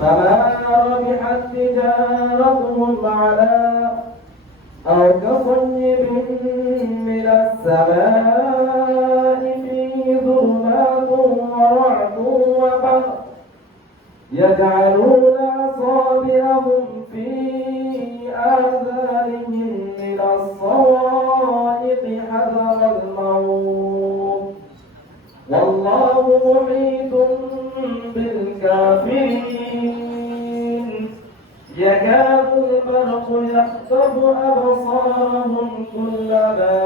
فما ربحت تجارتهم أو كصيب من السماء فيه ظلمات ورعد وبرق يجعلون أصابعهم في آذانهم من الصواعق حذر الموت والله محيط بالكافرين يكاد البرق يخطف أبصارهم كلما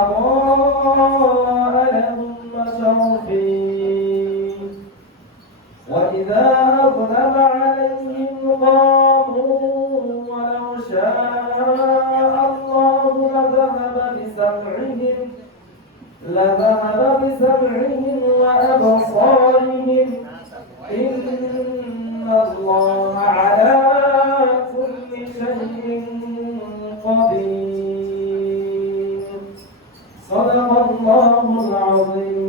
أضاء لهم مشوا فيه وإذا أظلم عليهم قاموا ولو شاء الله لذهب بسمعهم وأبصارهم إن الله على كل شيء قدير صدق الله العظيم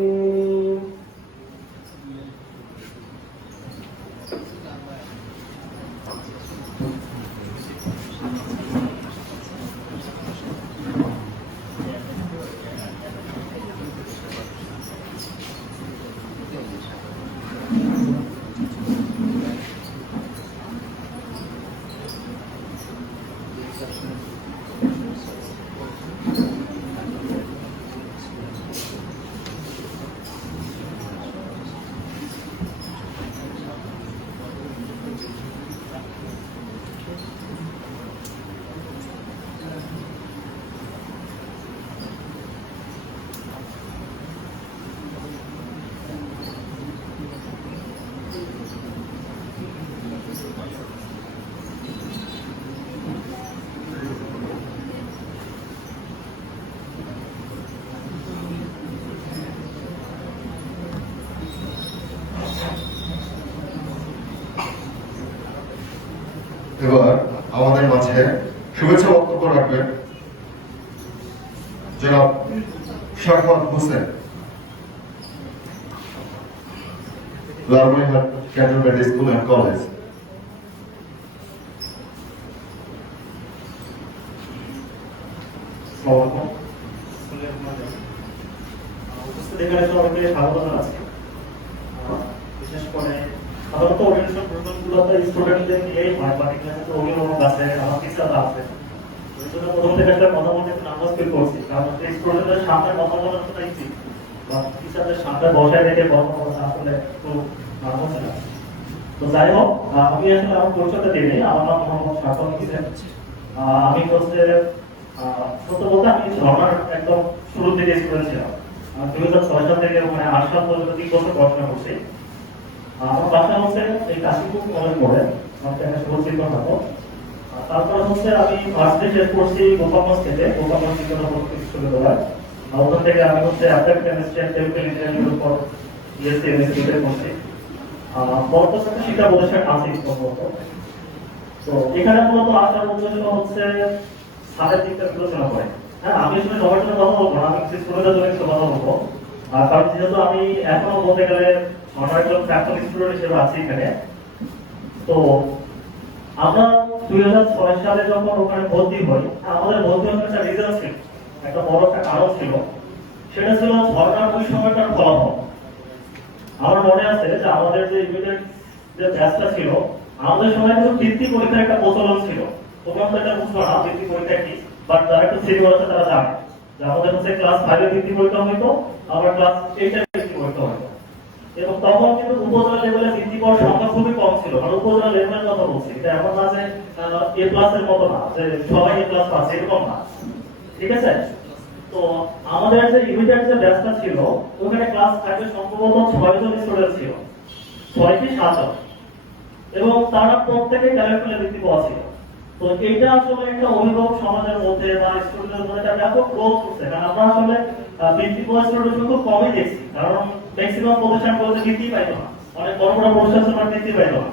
এবার আমাদের মাঝে শুভেচ্ছা বক্তব্য রাখবেন জনাব Sharfat Hossain, Lalmonirhat cantonment school and college. বিশেষ করে সাধারণত অর্গানাইজেশন প্রোগ্রামগুলোতে স্টুডেন্টদের নিয়েই হয়, বাকি ক্লাসে অভিভাবক আছে, আমার টিচাররা আছে। ওই জন্য প্রথম থেকে একটা কথা বলতে একটু নার্ভাস ফিল করছি, কারণ স্টুডেন্টদের সামনে কথা বলার তো ইচ্ছি বা টিচারদের সামনে বসায় রেখে কথা বলা আসলে একটু নার্ভাস লাগে। তো যাই হোক, আমি আসলে আমার পরিচয়টা দিই নেই। আমার নাম মোহাম্মদ শারফাত হোসেন। আমি হচ্ছে সত্য বলতে আমি ঝর্ণার একদম শুরুর দিকে স্টুডেন্ট ছিলাম। 2006 সাল থেকে ওখানে 8 সাল পর্যন্ত 3 বছর পড়াশোনা করছি। আমার বাসা হচ্ছে এই কাশীপুর কলেজ পড়ে, আমাকে শুভচিত্র থাকো। তারপরে হচ্ছে আমি ভার্সিটি শেষ করছি গোপালগঞ্জ থেকে, গোপালগঞ্জ শিক্ষা বিশ্ববিদ্যালয়। ওখান থেকে আমি হচ্ছে applied chemistry and chemical engineering উপর বিএসসি এমএসসি করছি। বর্তমানে শিক্ষা প্রতিষ্ঠান আছে সম্ভবত। তো এখানে মূলত আসার উদ্দেশ্য হচ্ছে সাদের দিকটা বিবেচনা করে। হ্যাঁ, আমি আসলে সবার জন্য কথা বলবো না, আমি কিছু স্টুডেন্টের জন্য কিছু কথা বলবো। কারণ যেহেতু আমি এখনো বলতে গেলে আমার একজন প্রাক্তন স্টুডেন্ট হিসেবে আছি এখানে। তো আমরা 2006 সালে যখন ওখানে ভর্তি হই, আমাদের ভর্তি হওয়ার একটা রিজন ছিল, একটা বড় একটা কারণ ছিল। সেটা ছিল ঝর্ণার ওই সময়টার ফলাফল। আমার মনে আছে যে আমাদের যে ইমিডিয়েট যে ব্যাচটা ছিল, আমাদের সময় কিন্তু বৃত্তি পরীক্ষার একটা প্রচলন ছিল। তোমরা তো এটা বুঝবো না বৃত্তি পরীক্ষা কি, বাট যারা একটু সিনিয়র আছে তারা জানে যে আমাদের হচ্ছে ক্লাস 5 এ বৃত্তি পরীক্ষা হইতো, আবার ক্লাস 8 এ বৃত্তি পরীক্ষা হইতো। এবং তখন কিন্তু উপজেলা লেভেলে বৃত্তি পাওয়ার সংখ্যা খুবই কম ছিল। আর উপজেলা লেভেলের কথা বলছি, এটা এমন না যে এ প্লাসের মতো না যে সবাই এ প্লাস পাচ্ছে, এরকম না। ঠিক আছে? তো আমাদের যে ইমিডিয়েট যে ব্যাচটা ছিল, ওখানে ক্লাস 5 এ সম্ভবত 6 জন স্টুডেন্ট ছিল, 6 কি 7 জন, এবং তারা প্রত্যেকে ক্যালেন্ডারে বৃত্তি পাওয়া ছিল। তো এটা আসলে একটা অভিভাবক সমাজের মধ্যে বা স্টুডেন্টের মধ্যে একটা ব্যাপক গ্রোথ হচ্ছে। কারণ আমরা আসলে বৃত্তি পাওয়া স্টুডেন্ট খুব কমই দেখছি, কারণ ম্যাক্সিমাম প্রতিষ্ঠানগুলোতে বৃত্তি পাইতো না, অনেক বড় বড় প্রতিষ্ঠান বৃত্তি পাইতো না।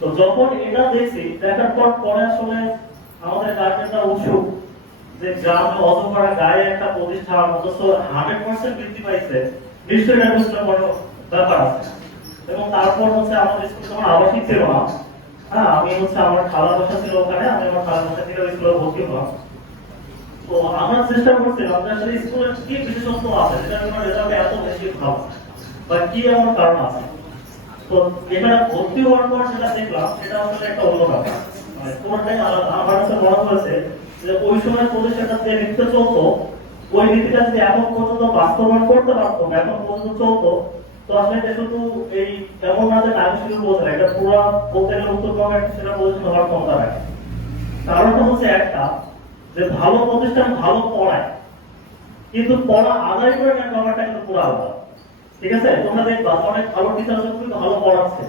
তো যখন এটা দেখছি, দেখার পর পরে আসলে আমাদের গার্জেনরা উৎসুক যে গ্রামে অথবা গায়ে একটা প্রতিষ্ঠান অথচ 100% বৃত্তি পাইছে, নিশ্চয়ই এটা বুঝতে বড় ব্যাপার আছে। তো এবং তারপর হচ্ছে আমাদের স্কুল তখন আবাসিক ছিল না। হ্যাঁ, আমি হচ্ছে আমার খালার বাসা ছিল ওখানে, আমি আমার খালার বাসা থেকে স্কুলে ভর্তি হলাম। তো আমরা চেষ্টা করছিলাম যে আসলে স্কুলের কি বিশেষত্ব আছে যেটা আমার রেজাল্টে এত বেশি ভালো, বা কি এমন কারণ আছে। তো এখানে ভর্তি হওয়ার পর যেটা দেখলাম সেটা আসলে একটা অন্য ব্যাপার, মানে পুরোটাই আলাদা। আমার কাছে মনে হয়েছে যে ওই সময় প্রতিষ্ঠানটা যে নীতিতে চলতো, ওই নীতিটা যদি এখন পর্যন্ত বাস্তবায়ন করতে পারতো, এখন পর্যন্ত চলতো, তো আসলে এটা শুধু এই এমন না যে নাম শুরু বলছে, এটা পুরো বলতে গেলে উত্তরবঙ্গে একটা সেটা প্রতিষ্ঠান হওয়ার ক্ষমতা রাখে। কারণটা হচ্ছে একটা, যে ভালো প্রতিষ্ঠান ভালো পড়ায়, কিন্তু পড়া আদায় করে নেওয়ার ব্যাপারটা কিন্তু পুরো আলাদা। ঠিক আছে, তোমরা দেখবা অনেক ভালো টিচার আছে, খুবই ভালো পড়াচ্ছে,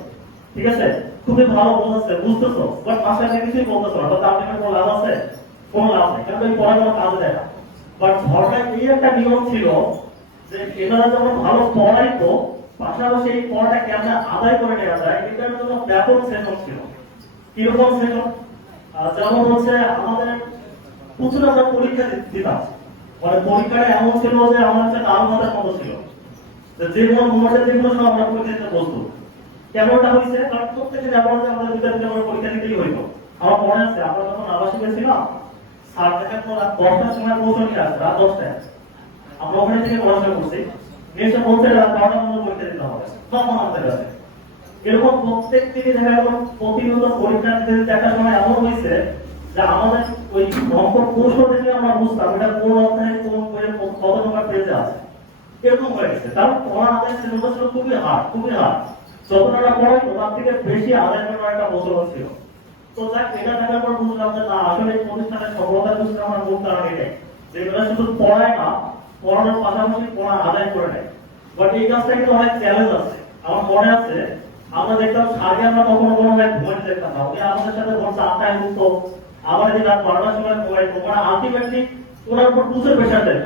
ঠিক আছে, খুবই ভালো বোঝাচ্ছে, বুঝতেছো, বাট মাস্টার কিছুই বলতেছো না, তাহলে আপনার কোনো লাভ আছে? কোনো লাভ নেই, কারণ এই পড়া কোনো কাজে দেয় না। বাট ধর্মের এই একটা নিয়ম ছিল যে এনারা যখন ভালো পড়াইতো, পাশাপাশি এই পড়াটা কেমন আদায় করে নেওয়া যায় এটার জন্য ব্যাপক সেশন ছিল। কিরকম সেশন? যেমন হচ্ছে আমাদের প্রচুর আমরা পরীক্ষা দিতাম, মানে পরীক্ষাটা এমন ছিল যে আমার কাছে নাম হাতের মতো ছিল, যে কোনো মুহূর্তে যে কোনো সময় আমরা পরীক্ষা দিতে বসবো। কেমনটা হয়েছে? কারণ প্রত্যেকে যেমন আমাদের বিদ্যালয়ে আমরা পরীক্ষা দিতেই হইতো। আমার মনে আছে আমরা যখন আবাসিকে ছিলাম, স্যার দেখেন তো রাত 10টার সময় পৌঁছে নিয়ে আসছে, রাত 10টায় আমরা ওখানে থেকে পড়াশোনা করছি, নিশ্চয় বলতে রাত 12টার মধ্যে পরীক্ষা দিতে হবে, তখন আমাদের কাছে এরকম প্রত্যেক দিকে দেখা গেল প্রতিনিয়ত পরীক্ষা দিতে একটা সময় এমন হয়েছে যে আমাদের ওই অঙ্ক প্রশ্ন দেখে আমরা বুঝতাম এটা কোন অধ্যায়ে কোন বইয়ে কত নম্বর পেজে আছে, এরকম হয়ে গেছে। কারণ পড়া আদায় সিলেবাস ছিল খুবই হার্ড, খুবই হার্ড। যতটা পড়াইতো তার থেকে বেশি আদায় করার একটা প্রচলন ছিল। তো যাক, এটা দেখার পর বুঝলাম যে না, আসলে এই প্রতিষ্ঠানের সফলতার পিছনে আমার মূল কারণ এটাই, যে এরা শুধু পড়ায় না, পড়ানোর পাশাপাশি পড়া আদায় করে নেয়। বাট এই কাজটা কিন্তু অনেক চ্যালেঞ্জ আছে। আমার মনে আছে আমরা দেখতাম আগে আমরা কখনো কোনো ঘুমাইতে দেখতাম না, ওই আমাদের সাথে বলছে আটটায় উঠতো, আবার যে রাত 12টার সময় ঘুমাইতো, মানে আলটিমেটলি ওনার উপর প্রচুর প্রেশার দিত।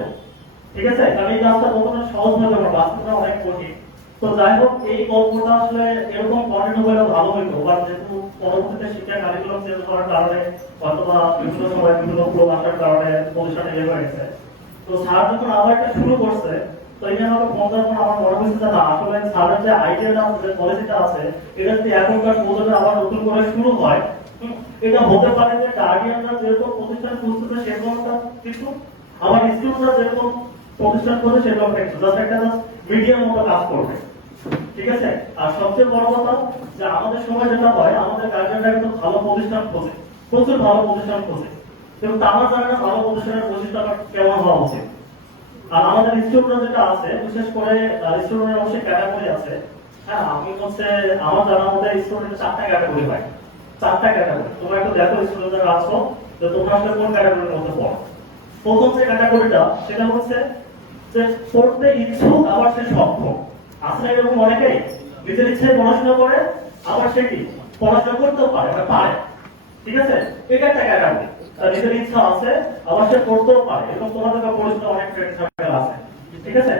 ঠিক আছে, কারণ এই কাজটা কতটা সহজ ভাবে আমরা বাস্তবটা অনেক কঠিন। তো যাই হোক, এই গল্পটা আসলে এরকম কন্টিনিউ হলে ভালো হইতো, কারণ যেহেতু পরবর্তীতে শিক্ষা কারিকুলাম চেঞ্জ করার কারণে অথবা বিভিন্ন সময় বিভিন্ন প্রোগ্রাম আসার কারণে প্রতিষ্ঠানে ইয়ে হয়ে গেছে। তো স্যার যখন আবার একটা শুরু করছে, তো এখানে আমাকে ফোন দেওয়ার পর আমার মনে হয়েছে যে না, আসলে স্যারের যে আইডিয়াটা আছে, যে পলিসিটা আছে, এটা যদি এখনকার প্রজন্মে আবার নতুন করে শুরু হয়, এটা হতে পারে যে গার্ডিয়ানরা যেরকম প্রতিষ্ঠান খুঁজতেছে সেরকম একটা কিছু, আমার স্টুডেন্টরা যেরকম প্রতিষ্ঠান করছে সেরকম একটা কিছু, জাস্ট একটা মিডিয়াম মতো কাজ করবে। ঠিক আছে, আর সবচেয়ে বড় কথা যে আমাদের সময় যেটা হয়, আমাদের গার্ডিয়ানরা কিন্তু ভালো প্রতিষ্ঠান খোঁজে, প্রচুর ভালো প্রতিষ্ঠান খোঁজে, কিন্তু তারা জানে না ভালো প্রতিষ্ঠানের বৈশিষ্ট্যটা কেমন হওয়া উচিত। আর আমাদের স্টুডেন্ট যেটা আছে, বিশেষ করে স্টুডেন্টের অবশ্যই ক্যাটাগরি আছে। হ্যাঁ, আমি হচ্ছে আমার জানা মতে স্টুডেন্টের 4টা ক্যাটাগরি হয়, 4টা ক্যাটাগরি। তোমরা একটু দেখো স্টুডেন্ট যারা আছো যে তোমরা আসলে কোন ক্যাটাগরির মধ্যে পড়ো। প্রথম যে ক্যাটাগরিটা সেটা হচ্ছে যে পড়তে ইচ্ছুক আবার সে সক্ষম। আসলে এরকম অনেকেই নিজের ইচ্ছে পড়াশোনা করে, আবার সে কি পড়াশোনা করতেও পারে, মানে পারে। ঠিক আছে, এটা একটা ক্যাটাগরি, তার নিজের ইচ্ছা আছে আবার সে পড়তেও পারে, এবং তোমাদের পরিচিত অনেক ফ্রেন্ড সার্কেল আছে। ঠিক আছে,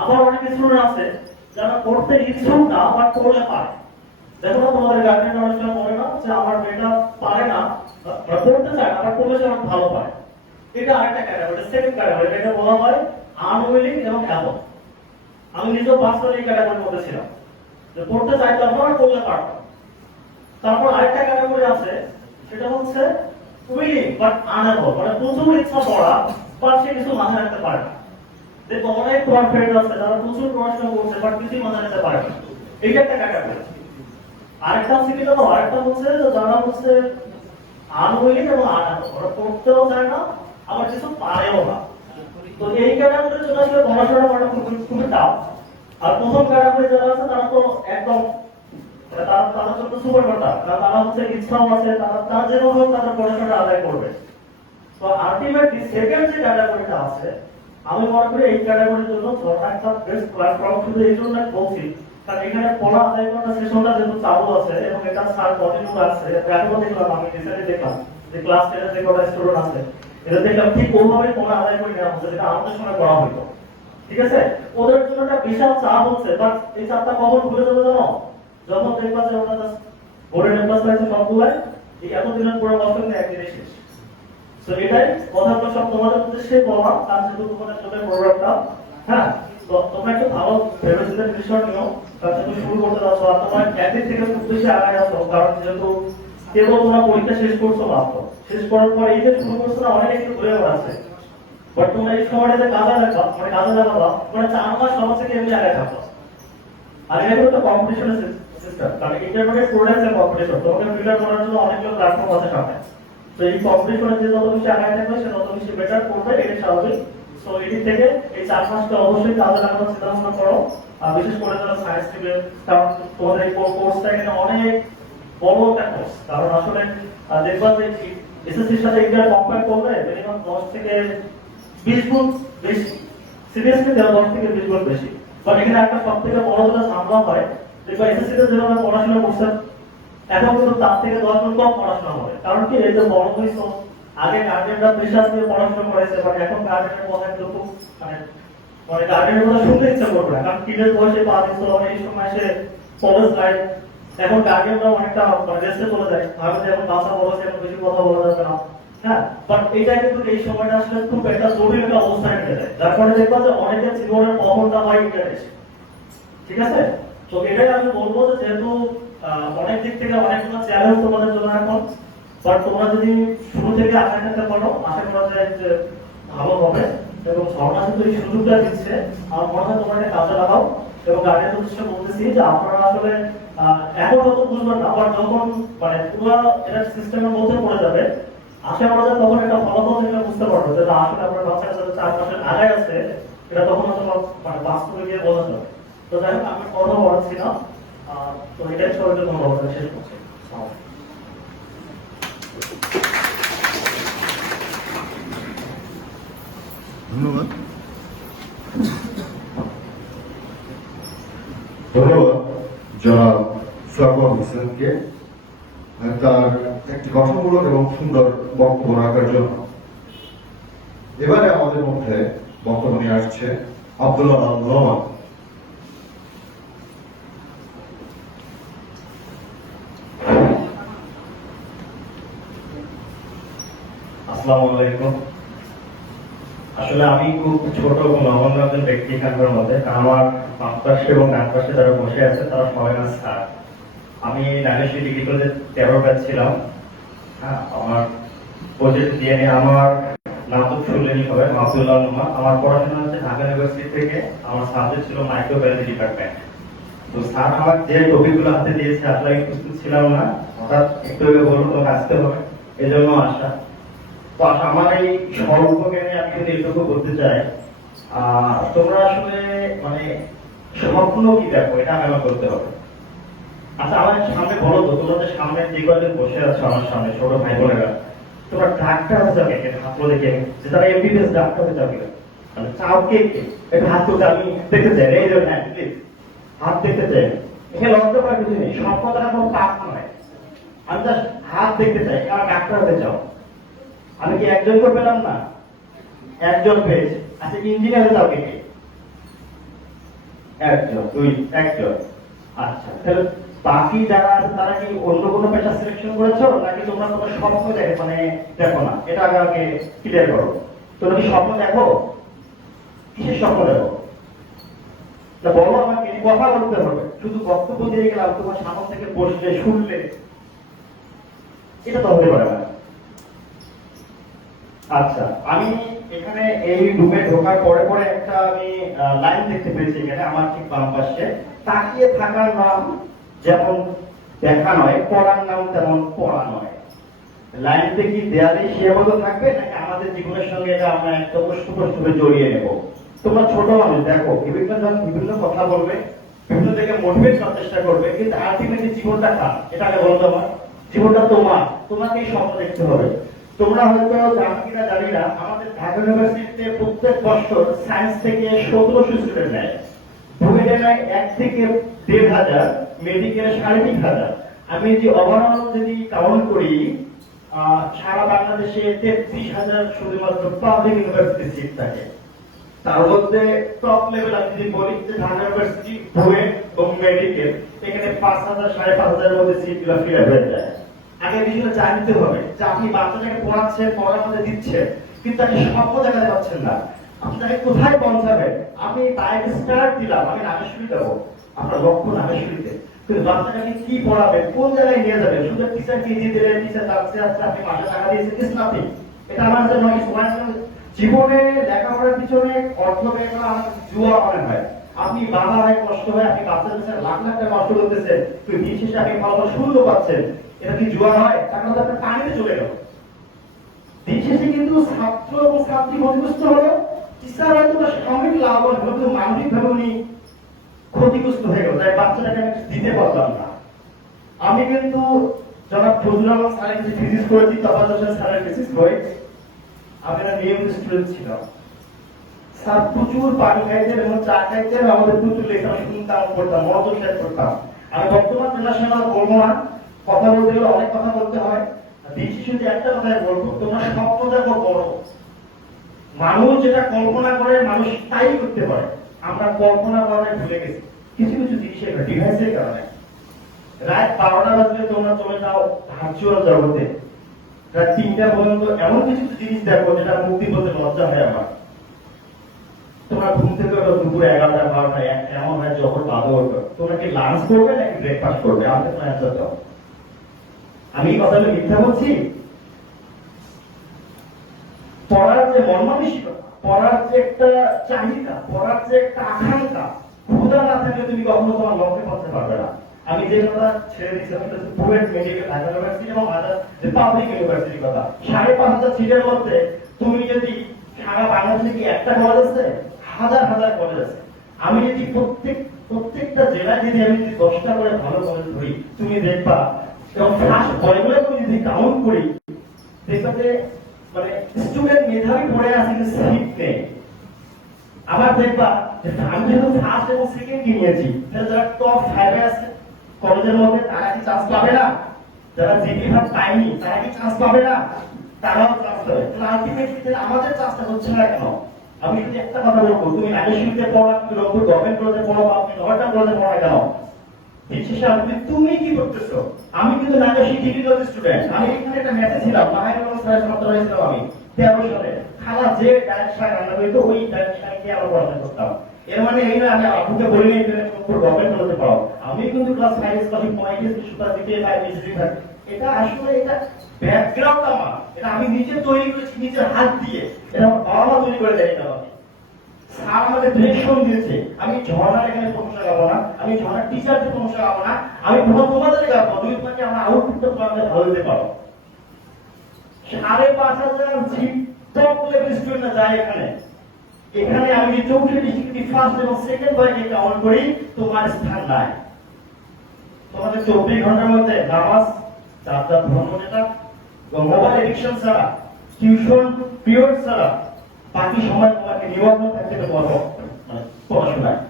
আবার অনেক স্টুডেন্ট আছে যারা পড়তে ইচ্ছুক না আবার পড়লে পারে। দেখো না, তোমাদের গার্ডিয়ান অনেক সময় বলে না যে আমার মেয়েটা পারে না, পড়তে চায় আবার পড়লে সে অনেক ভালো পারে। এটা আরেকটা ক্যাটাগরি, সেকেন্ড ক্যাটাগরি, এটা বলা হয় আনউইলিং এবং অ্যাবল। আমি নিজেও পার্সোনালি এই ক্যাটাগরির মধ্যে ছিলাম, যে পড়তে চাইতাম না আর পড়লে পারতাম। তারপর আরেকটা ক্যাটাগরি আছে, সেটা হচ্ছে উইলিং বাট আনএবল, মানে প্রচুর ইচ্ছা পড়া বাট সে কিছু মাথায় রাখতে পারে না। দেখো অনেক তোমার ফ্রেন্ড আছে যারা প্রচুর পড়াশোনা করছে বাট কিছুই মাথায় রাখতে পারে না, এইটা একটা ক্যাটাগরি। আরেকটা হচ্ছে কি জানো, আরেকটা হচ্ছে যারা হচ্ছে আনউইলিং এবং আনএবল, ওরা পড়তেও চায় না আবার কিছু পারেও না। তো এই ক্যাটাগরির জন্য আসলে পড়াশোনা করা খুবই টাফ। আর প্রথম ক্যাটাগরি যারা আছে তারা তো একদম তারা জন্য সুপার কথা, কারণ তারা হচ্ছে ইচ্ছাও আছে, তারা যেভাবে হোক তাদের পড়াশোনা আদায় করবে। তো আলটিমেটলি সেকেন্ড যে ক্যাটাগরিটা আছে, আমি মনে করি এই ক্যাটাগরির জন্য ধর্ণা একটা বেস্ট প্ল্যাটফর্ম। শুধু এই জন্য বলছি কারণ এখানে পড়া আদায় করার সেশনটা যেহেতু চালু আছে এবং এটা স্যার কন্টিনিউ আছে। এখনো দেখলাম, আমি রিসেন্টলি দেখলাম যে ক্লাস 10 এর যে কটা স্টুডেন্ট আছে, এটা দেখলাম ঠিক ওইভাবে পড়া আদায় করে নেওয়া হচ্ছে যেটা আমাদের সময় করা হতো। ঠিক আছে, ওদের জন্য একটা বিশাল চাপ হচ্ছে, বাট এই চাপটা কখন ভুলে যাবে জানো? যখন দেখবা যে ওরা বোর্ডের এমপ্লাস পাইছে সবগুলাই, এই এতদিনের পুরো বছর নিয়ে একদিনে শেষ। তো এটাই কথাগুলো সব তোমাদের উদ্দেশ্যে বলা, কারণ যেহেতু তোমাদের চোখের প্রোগ্রামটা। হ্যাঁ, তো তো তোমরা একটু ভালো ভেবেচিন্তে ডিসিশন নিও, কারণ তুমি শুরু করতে যাচ্ছ আর তোমার একদিক থেকে খুব বেশি আগায় আসো, কারণ যেহেতু কেবল তোমরা পরীক্ষা শেষ করছো মাত্র, শেষ করার পর এই যে শুরু করছো না, অনেকে একটু ঘুরে বেড়াচ্ছে, বাট তোমরা এই সময়টাতে কাজে লাগাবা, মানে কাজে লাগাবা, মানে 4 মাস সমাজ থেকে এমনি আগায় থাকো। আর এটা কিন্তু কম্পিটিশনের সিস্টেম, কারণ ইন্টারমিডিয়েট স্টুডেন্টস এর কম্পিটিশন, তোমাকে ফিল্টার করার জন্য অনেকগুলো প্ল্যাটফর্ম আছে সামনে। তো এই কম্পিটিশনে যে যত বেশি আগায় থাকবে সে তত বেশি বেটার করবে, এটা স্বাভাবিক। সো এদিক থেকে এই 4 মাসটা অবশ্যই কাজে লাগানোর চিন্তা ভাবনা করো, আর বিশেষ করে যারা সায়েন্স নিবে, কারণ তোমাদের এই কোর্সটা এখানে অনেক বড় একটা কোর্স। কারণ আসলে দেখবা যে এসএসসির সাথে এটা কম্পেয়ার করলে মিনিমাম 10 থেকে 20 গুণ বেশি, সিরিয়াসলি 10 থেকে 20 গুণ বেশি। বাট এখানে একটা সবথেকে বড় যেটা ঝামেলা হয়, দেখবা এসএসসিতে যেভাবে পড়াশোনা করছেন এখন কিন্তু তার থেকে 10 গুণ কম পড়াশোনা হবে। কারণ কি, এই যে বড় হইছো, আগে গার্ডিয়ানরা প্রেশার দিয়ে পড়াশোনা করাইছে, বাট এখন গার্ডিয়ানের কথা একটু খুব মানে গার্ডিয়ানের কথা শুনতে ইচ্ছা করবে না, কারণ টিনের বয়সে পা দিচ্ছিল, এই সময় সে কলেজ লাইফ, এখন গার্ডিয়ানরা অনেকটা রেস্টে চলে যায়, ভাবে যে এখন বাসা বড় হচ্ছে, এখন বেশি কথা বলা যাবে না। হ্যাঁ, বাট এটা কিন্তু এই সময়টা আসলে খুব একটা জরুরি একটা অবস্থায় নিয়ে যায়, যার ফলে দেখবা যে অনেকের জীবনের কমনটা হয় ইন্টারেস্ট। ঠিক আছে, তো এটাই আমি বলবো যে যেহেতু অনেক দিক থেকে অনেকগুলো চ্যালেঞ্জ তোমাদের জন্য এখন, বাট তোমরা যদি শুরু থেকে আশা করতে পারো, আশা করা যায় যে ভালো হবে। এবং ঝর্ণা কিন্তু এই সুযোগটা দিচ্ছে, আমার মনে হয় তোমরা এটা কাজে লাগাও। এবং গার্ডিয়ান উদ্দেশ্যে বলতেছি যে আপনারা আসলে এখন যত বুঝবেন না, আবার যখন মানে পুরো এটা সিস্টেমের মধ্যে পড়ে যাবে, আশা করা যায় তখন একটা ফলাফল থেকে বুঝতে পারবে যে আসলে আপনার বাচ্চাটা যাতে 4 মাসের আগায় আছে, এটা তখন আসলে মানে বাস্তবে গিয়ে বোঝা যাবে। তো যাই হোক, আমি কথা বলছি না, তো এটাই সবাই জন্য শেষ করছি। ধন্যবাদ। ধন্যবাদ জনাব সরওয়ার হোসেনকে তার একটি গঠনমূলক এবং সুন্দর বক্তব্য রাখার জন্য। এবারে আমাদের মধ্যে বক্তব্য নিয়ে আসছে আব্দুল্লাহ আল নোমান। আসসালামু আলাইকুম। আসলে আমি খুব ছোট এবং নগণ্য একজন ব্যক্তি এখানকার মধ্যে, কারণ আমার বাম পাশে এবং ডান পাশে যারা বসে আছে তারা সবাই না স্যার। আমি নাগেশ্বরী ডিগ্রি কলেজে 13 ব্যাচ ছিলাম। হ্যাঁ, আমার প্রজেক্ট দিয়ে আমার নাম তো শুনলেনি হবে, আব্দুল্লাহ নোমান। আমার পড়াশোনা হচ্ছে ঢাকা ইউনিভার্সিটি থেকে, আমার সাবজেক্ট ছিল মাইক্রোবায়োলজি ডিপার্টমেন্ট। তো স্যার আমার যে টপিকগুলো হাতে দিয়েছে আসলে আমি প্রস্তুত ছিলাম না, হঠাৎ একটু আগে বলুন তোমাকে আসতে হবে, এই জন্য আসা। তো আমার এই স্বল্প জ্ঞানে আমি যদি এইটুকু বলতে চাই, তোমরা আসলে মানে স্বপ্ন কি দেখো, এটা আমার করতে হবে। আচ্ছা, আমার সামনে বলো তো, তোমরা যে সামনে যে কয়েকজন বসে আছো আমার সামনে, ছোট ভাই বোনেরা, তোমরা ডাক্তার হতে যাবে, হাত দেখে যে তারা এমবিবিএস ডাক্তার হতে যাবে, মানে চাও কে একটু হাত তুলতে আমি দেখতে চাই, এই জন্য প্লিজ হাত দেখতে চাই। এখানে লজ্জা পাওয়ার কিছু নেই, স্বপ্ন দেখা কোনো পাপ নয়। আমি জাস্ট হাত দেখতে চাই, আমার ডাক্তার হতে চাও। আমি কি একজন করে পেলাম না? একজন পেয়েছে। আচ্ছা, ইঞ্জিনিয়ার হতে হবে কে? একজন, দুই, একজন। আচ্ছা, তাহলে বাকি যারা আছে তারা কি অন্য কোনো পেশা সিলেকশন করেছো, নাকি তোমরা তোমার স্বপ্ন দেখে মানে দেখো না? এটা আগে ক্লিয়ার করো। তোমরা কি স্বপ্ন দেখো? কিসের স্বপ্ন দেখো? বলো আমাকে, কথা বলতে হবে, শুধু বক্তব্য দিয়ে গেলাম তোমার সামনে থেকে বসলে শুনলে এটা তো হতে পারে না। আচ্ছা, আমি এখানে এই রুমে ঢোকার পরে পরে একটা আমি লাইন দেখতে পেয়েছি এখানে আমার ঠিক বাম পাশে, তাকিয়ে থাকার নাম যেমন দেখা নয়, পড়ার নাম তেমন পড়া নয়। লাইনতে কি দেয়ালে সীমাবদ্ধ থাকবে, নাকি আমাদের জীবনের সঙ্গে এটা আমরা একটা স্পষ্টভাবে জড়িয়ে নেব? তোমরা ছোট মানুষ, দেখো বিভিন্ন জন বিভিন্ন কথা বলবে, বিভিন্ন থেকে মোটিভেট করার চেষ্টা করবে, কিন্তু আলটিমেটলি জীবনটা কার? এটা আগে বলতো আমার জীবনটা তোমার, তোমাকেই স্বপ্ন দেখতে হবে। তোমরা হয়তো জানো কিনা জানি না, আমাদের ঢাকা ইউনিভার্সিটিতে প্রত্যেক বছর সায়েন্স থেকে 1700 স্টুডেন্ট নেয়, বুয়েটে নেয় 1 থেকে 1500, মেডিকেলে 3500। আমি যদি ওভারঅল যদি কাউন্ট করি, সারা বাংলাদেশে 33,000 শুধুমাত্র পাবলিক ইউনিভার্সিটি সিট থাকে। তার মধ্যে টপ লেভেল আমি যদি বলি যে ঢাকা ইউনিভার্সিটি, বুয়েট এবং মেডিকেল, এখানে 5,000 5,500 মধ্যে সিটগুলো ফিল হয়ে যায়। আগে বিষয়টা জানতে হবে যে আপনি বাচ্চাটাকে পড়াচ্ছেন, পড়ার মধ্যে দিচ্ছেন, কিন্তু আপনি স্বপ্ন দেখাতে পারছেন না। আপনি তাকে কোথায় পৌঁছাবেন? আপনি টাইম স্টার্ট দিলাম, আমি নাগেশ্বরী যাবো, আপনার লক্ষ্য নাগেশ্বরীতে, কিন্তু বাচ্চাটাকে কি পড়াবেন, কোন জায়গায় নিয়ে যাবেন? শুধু টিচার কি দিয়ে দিলেন, টিচার যাচ্ছে আসছে, আপনি মাসে টাকা দিয়েছেন, কিছু নাথিং। এটা আমার জন্য জীবনে লেখাপড়ার পিছনে অর্থ ব্যয় করা আমার জুয়া মনে হয়। আপনি বাবা হয় কষ্ট হয়, আপনি বাচ্চার পিছনে লাখ লাখ টাকা নষ্ট করতেছেন, তুই দিন শেষে আপনি ফলাফল শূন্য পাচ্ছেন, এটা কি জুয়া হয়? টাকা তো আপনার পানিতে চলে গেল। দিন শেষে কিন্তু ছাত্র এবং ছাত্রী ক্ষতিগ্রস্ত হলো, টিচার হয়তো তার সাময়িক লাভবান হলো, কিন্তু মানসিক ভাবে উনি ক্ষতিগ্রস্ত হয়ে গেল, তাই বাচ্চাটাকে আমি দিতে পারলাম না। আমি কিন্তু জনাব ফজলুর রহমান স্যারের কাছে থিসিস করেছি, তফাজ্জল হোসেন স্যারের থিসিস করে, আমি একটা নিয়মিত স্টুডেন্ট ছিলাম। স্যার প্রচুর পানি খাইতেন এবং চা খাইতেন, আমাদের প্রচুর লেখা শুনতাম, করতাম, মনোযোগ শেয়ার করতাম। আমি বর্তমান জেনারেশন আর বলবো না, কথা বলতে গেলে অনেক কথা বলতে হয়। দিন শেষে একটা কথাই বলবো, তোমরা স্বপ্ন দেখো বড়। মানুষ যেটা কল্পনা করে মানুষ তাই করতে পারে। আমরা কল্পনা করাটা ভুলে গেছি কিছু কিছু জিনিসের ডিভাইসের কারণে। রাত 12টা বাজলে তোমরা চলে যাও ভার্চুয়াল জগতে, রাত 3টা পর্যন্ত এমন কিছু জিনিস দেখো যেটা মুক্তি বলতে লজ্জা হয় আমার। তোমরা ঘুম থেকে ওঠো দুপুরে 11টা 12টা 1টা, এমন হয় যখন বাধা উঠবে। তোমরা কি লাঞ্চ করবে নাকি ব্রেকফাস্ট করবে? আমাকে তোমার অ্যান্সার দাও। আমি এই কথাগুলো মিথ্যা বলছি? পড়ার যে মর্মান্বিকতা, পড়ার যে একটা চাহিদা, পড়ার যে একটা আকাঙ্ক্ষা, ক্ষুধা না থাকলে তুমি কখনো তোমার লক্ষ্যে পৌঁছতে পারবে না। আমি যে কথা ছেড়ে দিচ্ছিলাম সেটা হচ্ছে বুয়েট মেডিকেল ঢাকা ইউনিভার্সিটি এবং আদার যে পাবলিক ইউনিভার্সিটির কথা। 5,500 সিটের মধ্যে তুমি যদি সারা বাংলাদেশে কি একটা কলেজ আছে? হাজার হাজার কলেজ আছে। আমি যদি প্রত্যেকটা জেলায় যদি আমি যদি 10টা করে ভালো কলেজ ধরি, তুমি দেখবা এবং ফার্স্ট বয়গুলো তুমি যদি কাউন্ট করি, দেখবা যে মানে স্টুডেন্ট মেধাবী পড়ে আছে কিন্তু সিট নেই। আবার দেখবা যে আমি যেহেতু ফার্স্ট এবং সেকেন্ড কি নিয়েছি, তাহলে যারা টপ 5 এ আছে কলেজের মধ্যে তারা কি চান্স পাবে না? যারা জিপি ভাগ পায়নি তারা কি চান্স পাবে না? তারাও চান্স পাবে। তাহলে আলটিমেটলি আমাদের চান্সটা হচ্ছে না কেন? আমি যদি একটা কথা বলবো, তুমি নাগেশ্বরীতে পড়া, তুমি রংপুর গভর্নমেন্ট কলেজে পড়ো, আপনি নয়টা কলেজে পড়া কেন? তুমি কি করতেছো? আমি কিন্তু নাগেশ্বরী ডিগ্রি কলেজ স্টুডেন্ট। আমি এখানে একটা ম্যাচে ছিলাম, মাহাইনুল স্যারের ছাত্র হয়েছিলাম আমি 13 সালে। খালা যে ডাইরেকশন রান্না হইতো ওই ডাইরেকশনে গিয়ে আমরা পড়াশোনা করতাম। এর মানে এই না আমি আপুকে বলি নাই তুমি রংপুর গভর্নমেন্ট কলেজে পড়াও। আমি কিন্তু ক্লাস 5 স্কলারশিপ পয়েন্ট সুপার দিতে 5 ডিগ্রি থাকে। এটা আসলে এটা ব্যাকগ্রাউন্ড আমার, এটা আমি নিজে তৈরি করেছি নিজের হাত দিয়ে। এটা আমার বাবা মা তৈরি করে দেয় না। স্যার আমাদের ডিরেকশন দিয়েছে। আমি ঝর্ণার এখানে প্রশংসা গাবো না, আমি ঝর্ণার টিচারদের প্রশংসা গাবো না, আমি তোমাদের গাবো দুই তোমাকে আমরা আউটপুটটা তোমাদের ভালো দিতে পারো। 5,500 জিপ টপ লেভেল স্টুডেন্টরা যায় এখানে। এখানে আমি 64 ডিস্ট্রিক্টে ফার্স্ট এবং সেকেন্ড বয়কে কাউন্ট করি, তোমার স্থান নাই। তোমাদের 24 ঘন্টার মধ্যে নামাজ, চারটা ভ্রমণ, এটা মোবাইল এডিকশন ছাড়া, টিউশন পিরিয়ড ছাড়া বাকি সময় তোমাকে নিবন্ধন থাকতে হবে তোমার পড়াশোনায়।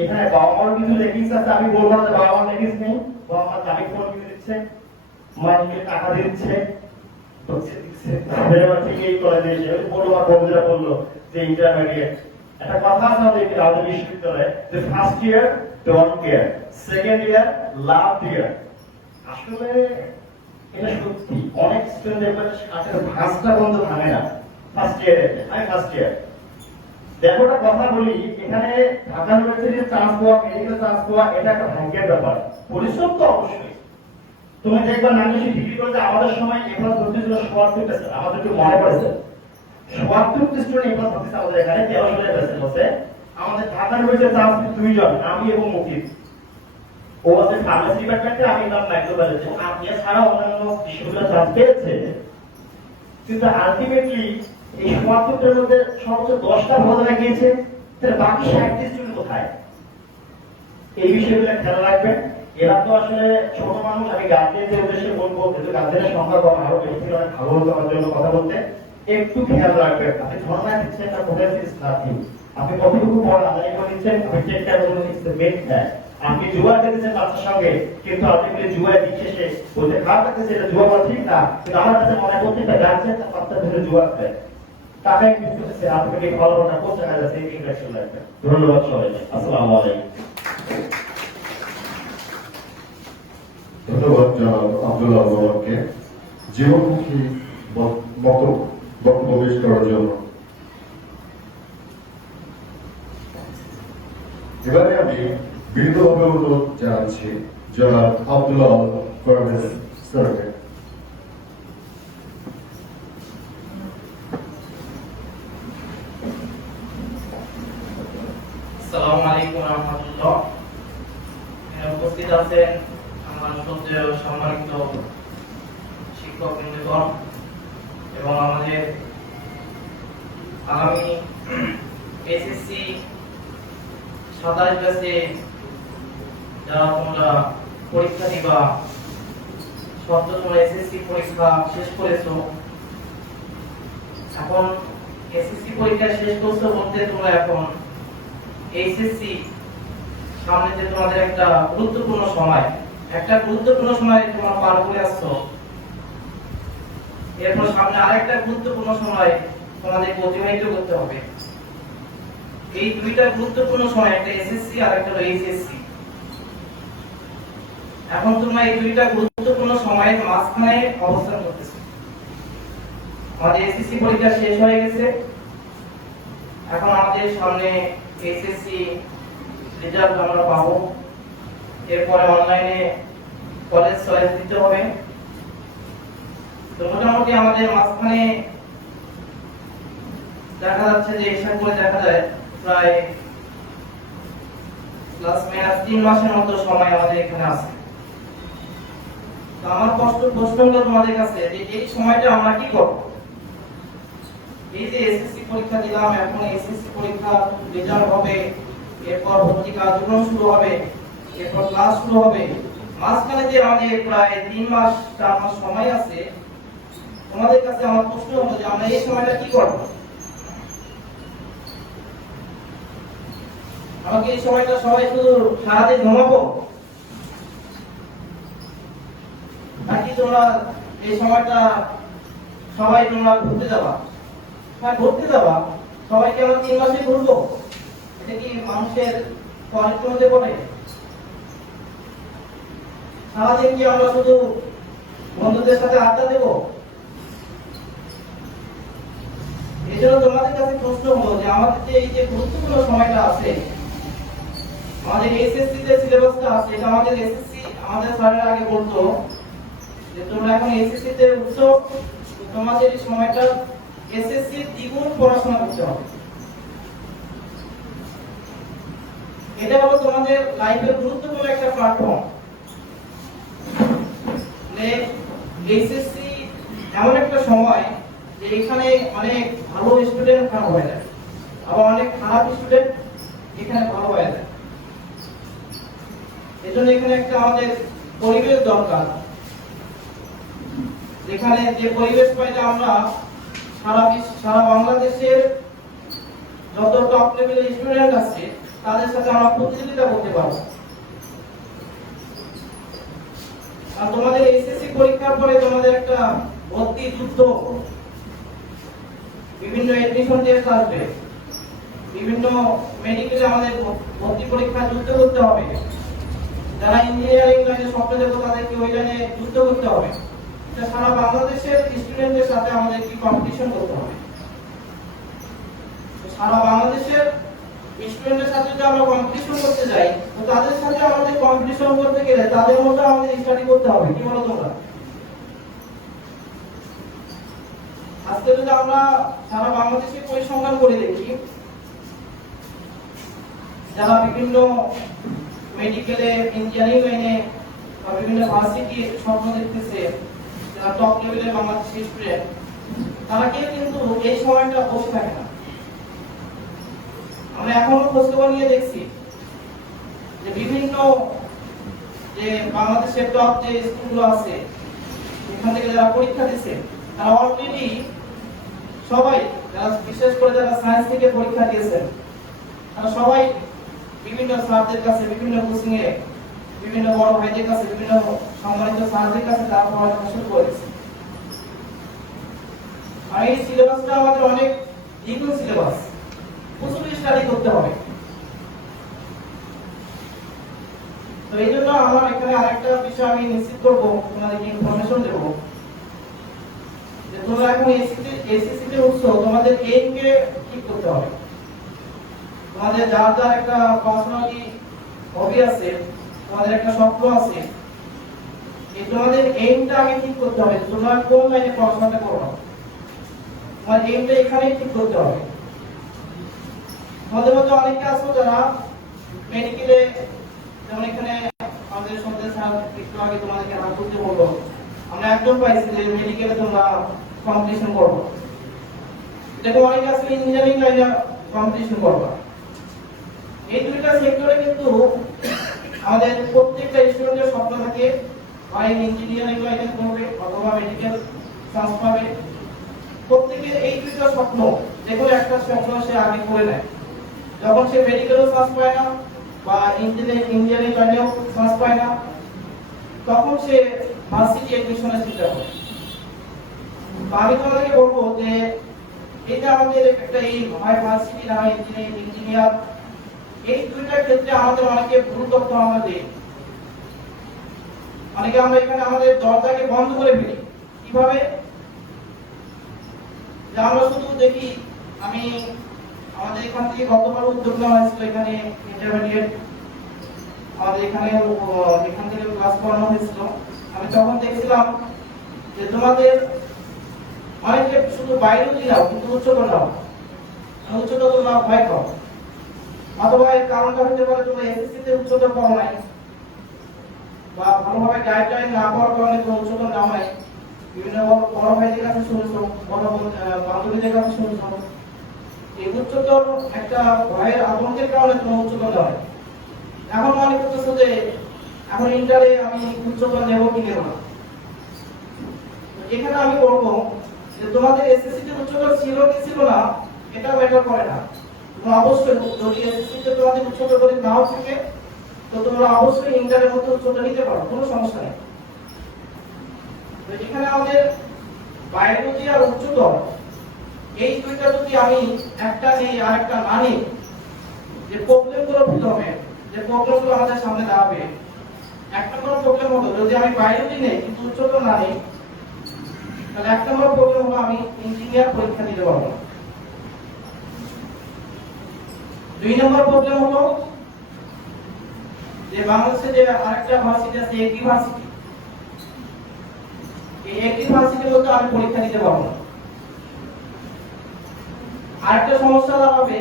এখানে বাবা মার কিছু লেগিংস আছে, আমি বলবো না যে বাবা মার লেগিংস নেই। বাবা মা দামি ফোন কিনে দিচ্ছে, মাকে টাকা দিচ্ছে, এই কলেজে এসে বললো আর বন্ধুরা বললো যে ইন্টারমিডিয়েট। একটা কথা আছে আমাদের রাজধানী বিশ্ববিদ্যালয়ে যে first year don't care, second year love year. আসলে এটা সত্যি, অনেক স্টুডেন্ট দেখবেন আসলে ভাঁজটা বন্ধ ভাঙে না ফার্স্ট ইয়ারে। আমি ফার্স্ট ইয়ার দেখো একটা কথা বলি, এখানে ঢাকা ইউনিভার্সিটির চান্স পাওয়া, মেডিকেল চান্স পাওয়া এটা একটা ভাগ্যের ব্যাপার, পরিশ্রম তো অবশ্যই। তুমি দেখবা নাগেশ্বরী ডিগ্রি কলেজে আমাদের সময় এপ্লাস ভর্তি ছিল ৭৪টা স্যার, আমাদেরকে মনে পড়েছে ৭৪টা স্টুডেন্ট এপ্লাস ভর্তি আমাদের এখানে 13 সালে বেসে বসে। আমাদের ঢাকা ইউনিভার্সিটির চান্স দুইজন, আমি এবং মুকিত। ও আছে ফার্মেসি ডিপার্টমেন্টে, আমি নাম মাইক্রোবায়োলজি। আপনি ছাড়া অন্যান্য বিশ্ববিদ্যালয়ে চান্স পেয়েছে, কিন্তু আলটিমেটলি এই ৭৪টার মধ্যে সর্বোচ্চ 10টা ভালো জায়গায় গিয়েছে, তাহলে বাকি 60টি স্টুডেন্ট কোথায়? এই বিষয়গুলো খেয়াল রাখবেন। এরা তো আসলে ছোট মানুষ। আমি গার্জিয়ানদের উদ্দেশ্যে বলবো, যেহেতু গার্জিয়ানের সংখ্যা কম, আরো বেশি থেকে অনেক ভালো হতো আমার জন্য কথা বলতে, একটু খেয়াল রাখবেন। আপনি ধর্ণা দিচ্ছেন না প্রোগ্রেসিভ নাথিং, আপনি কতটুকু পড়া আদায় করে দিচ্ছেন, আপনি টেক কেয়ার করুন, ইটস দ্য মেইন থিং। আপনি জুয়া খেলতেছেন বাচ্চার সঙ্গে, কিন্তু আপনি জুয়ায় দিক শেষে বলতে খারাপ লাগতেছে এটা জুয়া করা ঠিক না, কিন্তু আমার কাছে মনে হয় প্রত্যেকটা গার্জিয়ান তার বাচ্চা ধরে জুয়া খায়, টাকা ইনভেস্ট করতেছে, আপনাকে ফলাফলটা কোথায় দেখা যাচ্ছে এই বিষয়টা খেয়াল রাখবেন। ধন্যবাদ সবাইকে, আসসালামু আলাইকুম। ধন্যবাদ জনাব আব্দুল্লাহ বাবাকে জীবনমুখী বক্তব্য পেশ করার জন্য। এবারে আমি বিনীতভাবে অনুরোধ জানাচ্ছি জনাব আব্দুল্লাহ পারভেজ স্যারকে। আসসালামু আলাইকুম ওয়া রাহমাতুল্লাহ। উপস্থিত আছেন আমার শ্রদ্ধেয় সম্মানিত শিক্ষক বৃন্দগণ এবং আমাদের আগামী এসএসসি 27 ব্যাচে যারা তোমরা পরীক্ষা দিবা, সদ্য তোমরা এসএসসি পরীক্ষা শেষ করেছো। এখন এসএসসি পরীক্ষা শেষ করছো বলতে তোমরা এখন এইচএসসি সামনে যে তোমাদের একটা গুরুত্বপূর্ণ সময় তোমরা পার করে আসছো। এরপর সামনে আরেকটা গুরুত্বপূর্ণ সময় তোমাদেরকে অতিবাহিত করতে হবে। এই দুইটা গুরুত্বপূর্ণ সময়, একটা এসএসসি আর একটা এইচএসসি। এখন তোমরা এই দুইটা গুরুত্বপূর্ণ সময়ের মাঝখানে অবস্থান করতেছো। আমাদের এসএসসি পরীক্ষা শেষ হয়ে গেছে, এখন আমাদের সামনে এইচএসসি রেজাল্ট আমরা পাবো। এরপরে অনলাইনে কলেজ চয়েস দিতে হবে। তো মোটামুটি আমাদের মাঝখানে দেখা যাচ্ছে যে হিসাব করে দেখা যায় প্রায় প্লাস মাইনাস 3 মাসের মতো সময় আমাদের এখানে আছে। তো আমার প্রশ্ন হলো তোমাদের কাছে যে এই সময়টা আমরা কি করব? এই যে এসএসসি পরীক্ষা দিলাম, এখন এসএসসি পরীক্ষা রেজাল্ট হবে, এরপর ভর্তি কার্যক্রম শুরু হবে, এরপর ক্লাস শুরু হবে। মাঝখানে যে আমাদের প্রায় 3 মাস 4 মাস সময় আছে, তোমাদের কাছে আমার প্রশ্ন হলো যে আমরা এই সময়টা কি করব? আমাকে এই সময়টা সবাই শুধু সারাদিন ঘুমাবো, নাকি তোমরা এই সময়টা সবাই তোমরা ঘুরতে যাবা? হ্যাঁ, ঘুরতে যাবা। সবাইকে আমরা 3 মাসে ঘুরবো, এটা কি মানুষের চরিত্রের মধ্যে পড়ে? সারাদিন কি আমরা শুধু বন্ধুদের সাথে আড্ডা দেবো? এই জন্য তোমাদের কাছে প্রশ্ন হলো যে আমাদের যে এই যে গুরুত্বপূর্ণ সময়টা আছে, আমাদের এসএসসি যে সিলেবাসটা আছে, এটা আমাদের এসএসসি আমাদের স্যারের আগে বলতো যে তোমরা এখন এসএসসি তে উঠছো, তোমাদের এই সময়টা এসএসসি দ্বিগুণ পড়াশোনা করতে হবে। এটা হলো তোমাদের লাইফের গুরুত্বপূর্ণ একটা প্ল্যাটফর্ম। এইচএসসি এমন একটা সময় যে এখানে অনেক ভালো স্টুডেন্ট খারাপ হয়ে যায়, আবার অনেক খারাপ স্টুডেন্ট এখানে ভালো হয়ে যায়। এজন্য এখানে একটা আমাদের পরিবেশ দরকার, যেখানে যে পরিবেশ পাইলে আমরা সারা বাংলাদেশের যত টপ লেভেলের স্টুডেন্ট আছে তাদের সাথে আমরা প্রতিযোগিতা করতে পারবো। আর তোমাদের এসএসসি পরীক্ষার পরে তোমাদের একটা ভর্তি যুদ্ধ, বিভিন্ন এডমিশন টেস্ট আসবে, বিভিন্ন মেডিকেলে আমাদের ভর্তি পরীক্ষা যুদ্ধ করতে হবে। যারা ইঞ্জিনিয়ারিং লাইনে স্বপ্ন দেখো তাদেরকে ওই লাইনে যুদ্ধ করতে হবে। এটা সারা বাংলাদেশের স্টুডেন্টদের সাথে আমাদের কি কম্পিটিশন করতে হবে। সারা বাংলাদেশের স্টুডেন্টের সাথে যদি আমরা কম্পিটিশন করতে যাই, তো তাদের সাথে আমাদের কম্পিটিশন করতে গেলে তাদের মতো আমাদের স্টাডি করতে হবে। কি বলো তোমরা? আজকে যদি আমরা সারা বাংলাদেশের পরিসংখ্যান করে দেখি, যারা বিভিন্ন মেডিকেলে, ইঞ্জিনিয়ারিং লাইনে বা বিভিন্ন ভার্সিটি স্বপ্ন দেখতেছে, যারা টপ লেভেলের বাংলাদেশের স্টুডেন্ট, তারা কেউ কিন্তু এই সময়টা বসে থাকে না। আমরা এখনো খোঁজখবর নিয়ে দেখছি যে বিভিন্ন যে বাংলাদেশের টপ যে স্কুলগুলো আছে, এখান থেকে যারা পরীক্ষা দিচ্ছে, তারা অলরেডি সবাই, যারা বিশেষ করে যারা সায়েন্স থেকে পরীক্ষা দিয়েছেন, তারা সবাই বিভিন্ন স্যারদের কাছে, বিভিন্ন কোচিং এ, বিভিন্ন বড় ভাইদের কাছে, বিভিন্ন সম্মানিত স্যারদের কাছে তারা পড়াশোনা শুরু করেছে। আর এই সিলেবাসটা আমাদের অনেক দ্বিগুণ সিলেবাস, প্রচুর স্টাডি করতে হবে। তো এই জন্য আমার এখানে আরেকটা বিষয় আমি নিশ্চিত করবো, তোমাদেরকে ইনফরমেশন দেবো যে তোমরা এখন এসএসসি তে উঠছো, তোমাদের এইম কে ঠিক করতে হবে। তোমাদের যার যার একটা পার্সোনালি হবি আছে, তোমাদের একটা স্বপ্ন আছে, এই তোমাদের এইমটা আগে ঠিক করতে হবে। তোমরা কোন লাইনে পড়াশোনাটা করো, তোমার এইমটা এখানেই ঠিক করতে হবে। তোমাদের মধ্যে অনেকে আছে যারা মেডিকেলে, যেমন এখানে আমাদের সন্ধ্যা স্যার একটু আগে তোমাদেরকে নাম করতে বলবো, আমরা একদম পাইছি যে মেডিকেলে তোমরা কম্পিটিশন করবো। দেখো অনেকে আছে ইঞ্জিনিয়ারিং লাইনে কম্পিটিশন করবা। এই দুইটা সেক্টরে কিন্তু আমাদের প্রত্যেকটা স্টুডেন্টের স্বপ্ন থাকে, হয় ইঞ্জিনিয়ারিং লাইনে করবে অথবা মেডিকেল চান্স পাবে। প্রত্যেকের এই দুইটা স্বপ্ন, দেখো একটা স্বপ্ন সে আগে করে নেয়, যখন সে মেডিকেলও চান্স পায় না বা ইঞ্জিনিয়ারিং লাইনেও চান্স পায় না, তখন সে ভার্সিটি এডমিশনের চিন্তা করে। আমি তোমাদেরকে বলবো যে এটা আমাদের একটা এই হয় ভার্সিটি না হয় ইঞ্জিনিয়ার, এই দুইটা ক্ষেত্রে আমাদের অনেকে ভুল তথ্য আমরা দিই। অনেকে আমরা এখানে আমাদের দরজাকে বন্ধ করে ফেলি। কিভাবে? যে আমরা শুধু দেখি, আমি আমাদের এখান থেকে গতবার উদ্যোগ নেওয়া হয়েছিল, এখানে ইন্টারমিডিয়েট আমাদের এখান থেকে ক্লাস করানো হয়েছিল। আমি তখন দেখছিলাম যে তোমাদের অনেকে শুধু বায়োলজি নাও কিন্তু উচ্চতর নাও, উচ্চতর তোমরা ভয় পাও, অথবা এর কারণটা হতে পারে তোমরা এসএসসি তে উচ্চতর পাও নাই বা ভালোভাবে গাইডলাইন না পাওয়ার কারণে তোমরা উচ্চতর নাও নাই। বিভিন্ন বড় ভাইদের কাছে শুনেছো, বড় বান্ধবীদের কাছে শুনেছো, এই উচ্চতর একটা ভয়ের আতঙ্কের কারণে তোমরা উচ্চতর নাও। এখন মনে করতেছো যে এখন ইন্টারে আমি উচ্চতর নেব কি নেব না। এখানে আমি বলবো যে তোমাদের এসএসসি তে উচ্চতর ছিল কি ছিল না এটা ম্যাটার করে না। তোমরা অবশ্যই যদি এসএসসি তে তোমাদের উচ্চতর করে নাও থাকে তো তোমরা অবশ্যই ইন্টারের মধ্যে উচ্চতর নিতে পারো, কোনো সমস্যা নেই। তো এখানে আমাদের বায়োলজি আর উচ্চতর এই দুইটা যদি আমি একটা নেই আর একটা না নিই, যে প্রবলেমগুলো ফিল হবে, যে প্রবলেমগুলো আমাদের সামনে দাঁড়াবে, এক নম্বর প্রবলেম হলো যদি আমি বায়োলজি নেই কিন্তু উচ্চতর না নেই, তাহলে এক নম্বর প্রবলেম হলো আমি ইঞ্জিনিয়ার পরীক্ষা দিতে পারবো না। দুই নম্বর প্রবলেম হলো যে বাংলাদেশে যে আরেকটা ভার্সিটি আছে এগ্রি ভার্সিটি, এই এগ্রি ভার্সিটির মধ্যে আমি পরীক্ষা দিতে পারবো না। আরেকটা সমস্যা দাঁড়াবে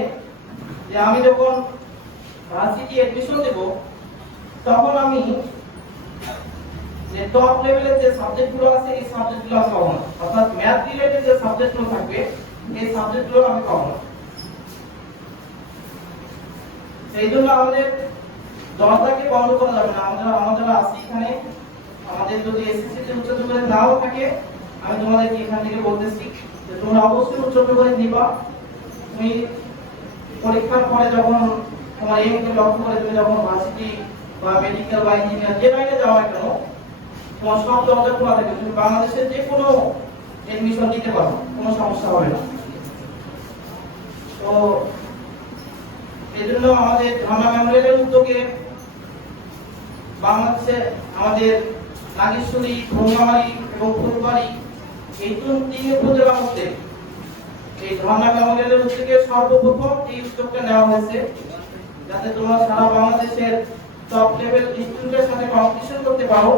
যে আমি যখন ভার্সিটি এডমিশন দেব তখন আমি যে টপ লেভেলের যে সাবজেক্টগুলো আছে এই সাবজেক্টগুলো আমি পাবো না, অর্থাৎ ম্যাথ রিলেটেড যে সাবজেক্টগুলো থাকবে এই সাবজেক্টগুলো আমি পাবো না। এই জন্য আমাদের দরজাকে বন্ধ করা যাবে না। আমাদের আছি এখানে, আমাদের যদি এসএসসি তে উচ্চতর করে নাও থাকে, আমি তোমাদেরকে এখান থেকে বলতেছি যে তোমরা অবশ্যই উচ্চতর করে নিবা। তুমি পরীক্ষার পরে যখন তোমার এইমকে লক্ষ্য করে তুমি যখন ভার্সিটি বা মেডিকেল বা ইঞ্জিনিয়ার যে লাইনে যাও না কেন, তোমার সব দরজা খোলা থাকে, তুমি বাংলাদেশের যে কোনো এডমিশন নিতে পারো, কোনো সমস্যা হবে না। তো এই জন্য আমাদের ঢাকা মেমোরিয়ালের উদ্যোগে বাংলাদেশে আমাদের নাগেশ্বরী, রঙ্গামারি এবং ফুলবাড়ি এই তিন উপজেলার মধ্যে এই ঢাকা মেমোরিয়ালের উদ্যোগে সর্বপ্রথম এই উদ্যোগটা নেওয়া হয়েছে, যাতে তোমরা সারা বাংলাদেশের টপ লেভেল স্টুডেন্টের সাথে কম্পিটিশন করতে পারো।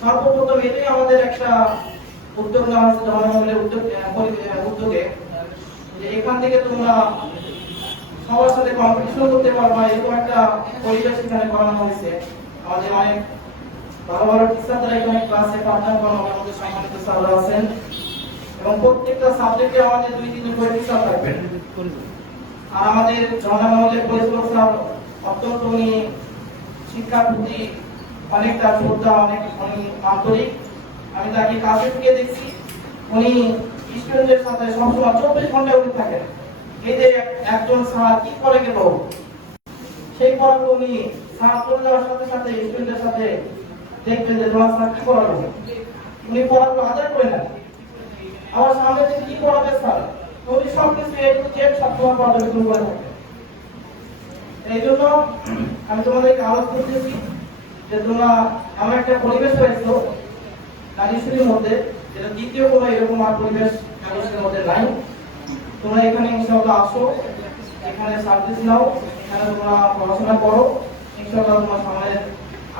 সর্বপ্রথম এটাই আমাদের একটা উদ্যোগ নেওয়া হয়েছে ঢাকা মেমোরিয়ালের উদ্যোগে, যে এখান থেকে তোমরা সবার সাথে কম্পিটিশন করতে পারবা, এরকম একটা পরিবেশ এখানে করানো হয়েছে। আমাদের অনেক ভালো ভালো টিচাররা এখানে ক্লাসে পাঠদান করানো, আমাদের সম্মানিত স্যাররা আছেন এবং প্রত্যেকটা সাবজেক্টে আমাদের 2-3 করে টিচার থাকবেন। আর আমাদের জনগণের পরিচালক স্যার অত্যন্ত উনি শিক্ষার প্রতি অনেকটা শ্রদ্ধা, অনেক আন্তরিক। আমি তাকে কাছে থেকে দেখছি, উনি স্টুডেন্টদের সাথে সবসময় 24 ঘন্টা উনি থাকেন। এই যে একজন স্যার কি করে গেল সেই পড়াগুলো উনি স্যার চলে যাওয়ার সাথে সাথে স্টুডেন্টের সাথে দেখবেন যে তোমার স্যার কি পড়ালো, উনি পড়াগুলো আদায় করে নেন। আমার সামনে যে কি পড়াবে স্যার, উনি সব কিছু সবসময় পড়াতে শুরু করে থাকেন। এই জন্য আমি তোমাদেরকে আলোচনা করতেছি যে তোমরা আমার একটা পরিবেশ হয়েছিল নাগেশ্বরীর মধ্যে, যেটা দ্বিতীয় কোনো এরকম আর পরিবেশ নাগেশ্বরীর মধ্যে নাই। তোমরা এখানে ইনশাআল্লাহ আসো, এখানে সার্ভিস নাও, এখানে তোমরা পড়াশোনা করো, ইনশাআল্লাহ তোমার সামনের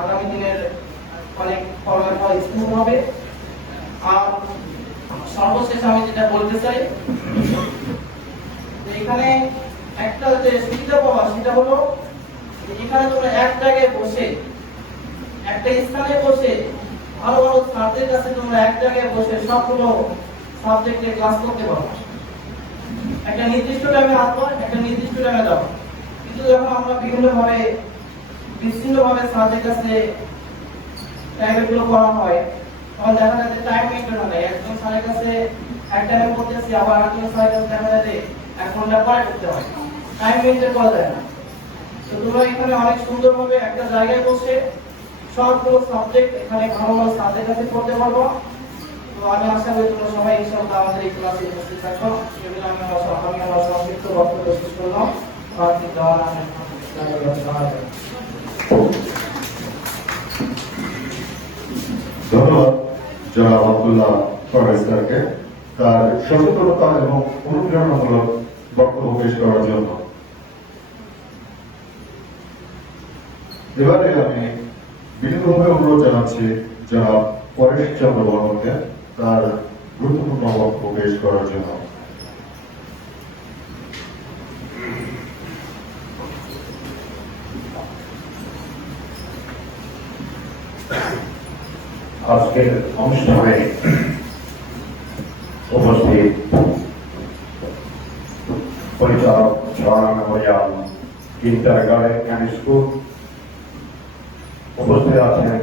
আগামী দিনের অনেক পড়ালেখা স্মুথ হবে। আর সর্বশেষ আমি যেটা বলতে চাই, যে এখানে একটা যে সুবিধা পাওয়া সেটা হলো যে এখানে তোমরা এক জায়গায় বসে, একটা স্থানে বসে ভালো ভালো স্যারদের কাছে তোমরা এক জায়গায় বসে সবগুলো সাবজেক্টে ক্লাস করতে পারো। একটা নির্দিষ্ট টাইমে আসবো, একটা নির্দিষ্ট টাইমে যাবো। কিন্তু যখন আমরা বিভিন্নভাবে বিচ্ছিন্নভাবে স্যারদের কাছে টাইমগুলো করা হয়, তখন দেখা যাচ্ছে টাইম মেনটেন হয়। একজন স্যারের কাছে এক টাইমে করতেছি, আবার একজন স্যারের কাছে দেখা যাচ্ছে 1 ঘন্টা পরে করতে হয়, টাইম মেনটেন করা যায় না। তো তোমরা এখানে অনেক সুন্দরভাবে একটা জায়গায় বসে সবগুলো সাবজেক্ট এখানে ভালো ভালো স্যারদের কাছে পড়তে পারবো। তো আমি আশা করি তোমরা সবাই ইনশাআল্লাহ আমাদের এই ক্লাসে উপস্থিত থাকো। সেগুলো আমি আমার সংক্ষিপ্ত বক্তব্য শেষ করলাম। বাকি দেওয়ার আমি ধন্যবাদ জনাব আব্দুল্লাহ ফরাজ স্যারকে তার সচেতনতা এবং অনুপ্রেরণামূলক বক্তব্য পেশ করার জন্য। এবারে আমি বিনীতভাবে অনুরোধ জানাচ্ছি জনাব পরেশ চন্দ্র বর্মনকে তার গুরুত্বপূর্ণ বক্তব্য পেশ করার জন্য। আজকের অনুষ্ঠানে উপস্থিত পরিচালক ঝর্ণা মেমোরিয়াল কিন্ডারগার্টেন অ্যান্ড স্কুল, উপস্থিত আছেন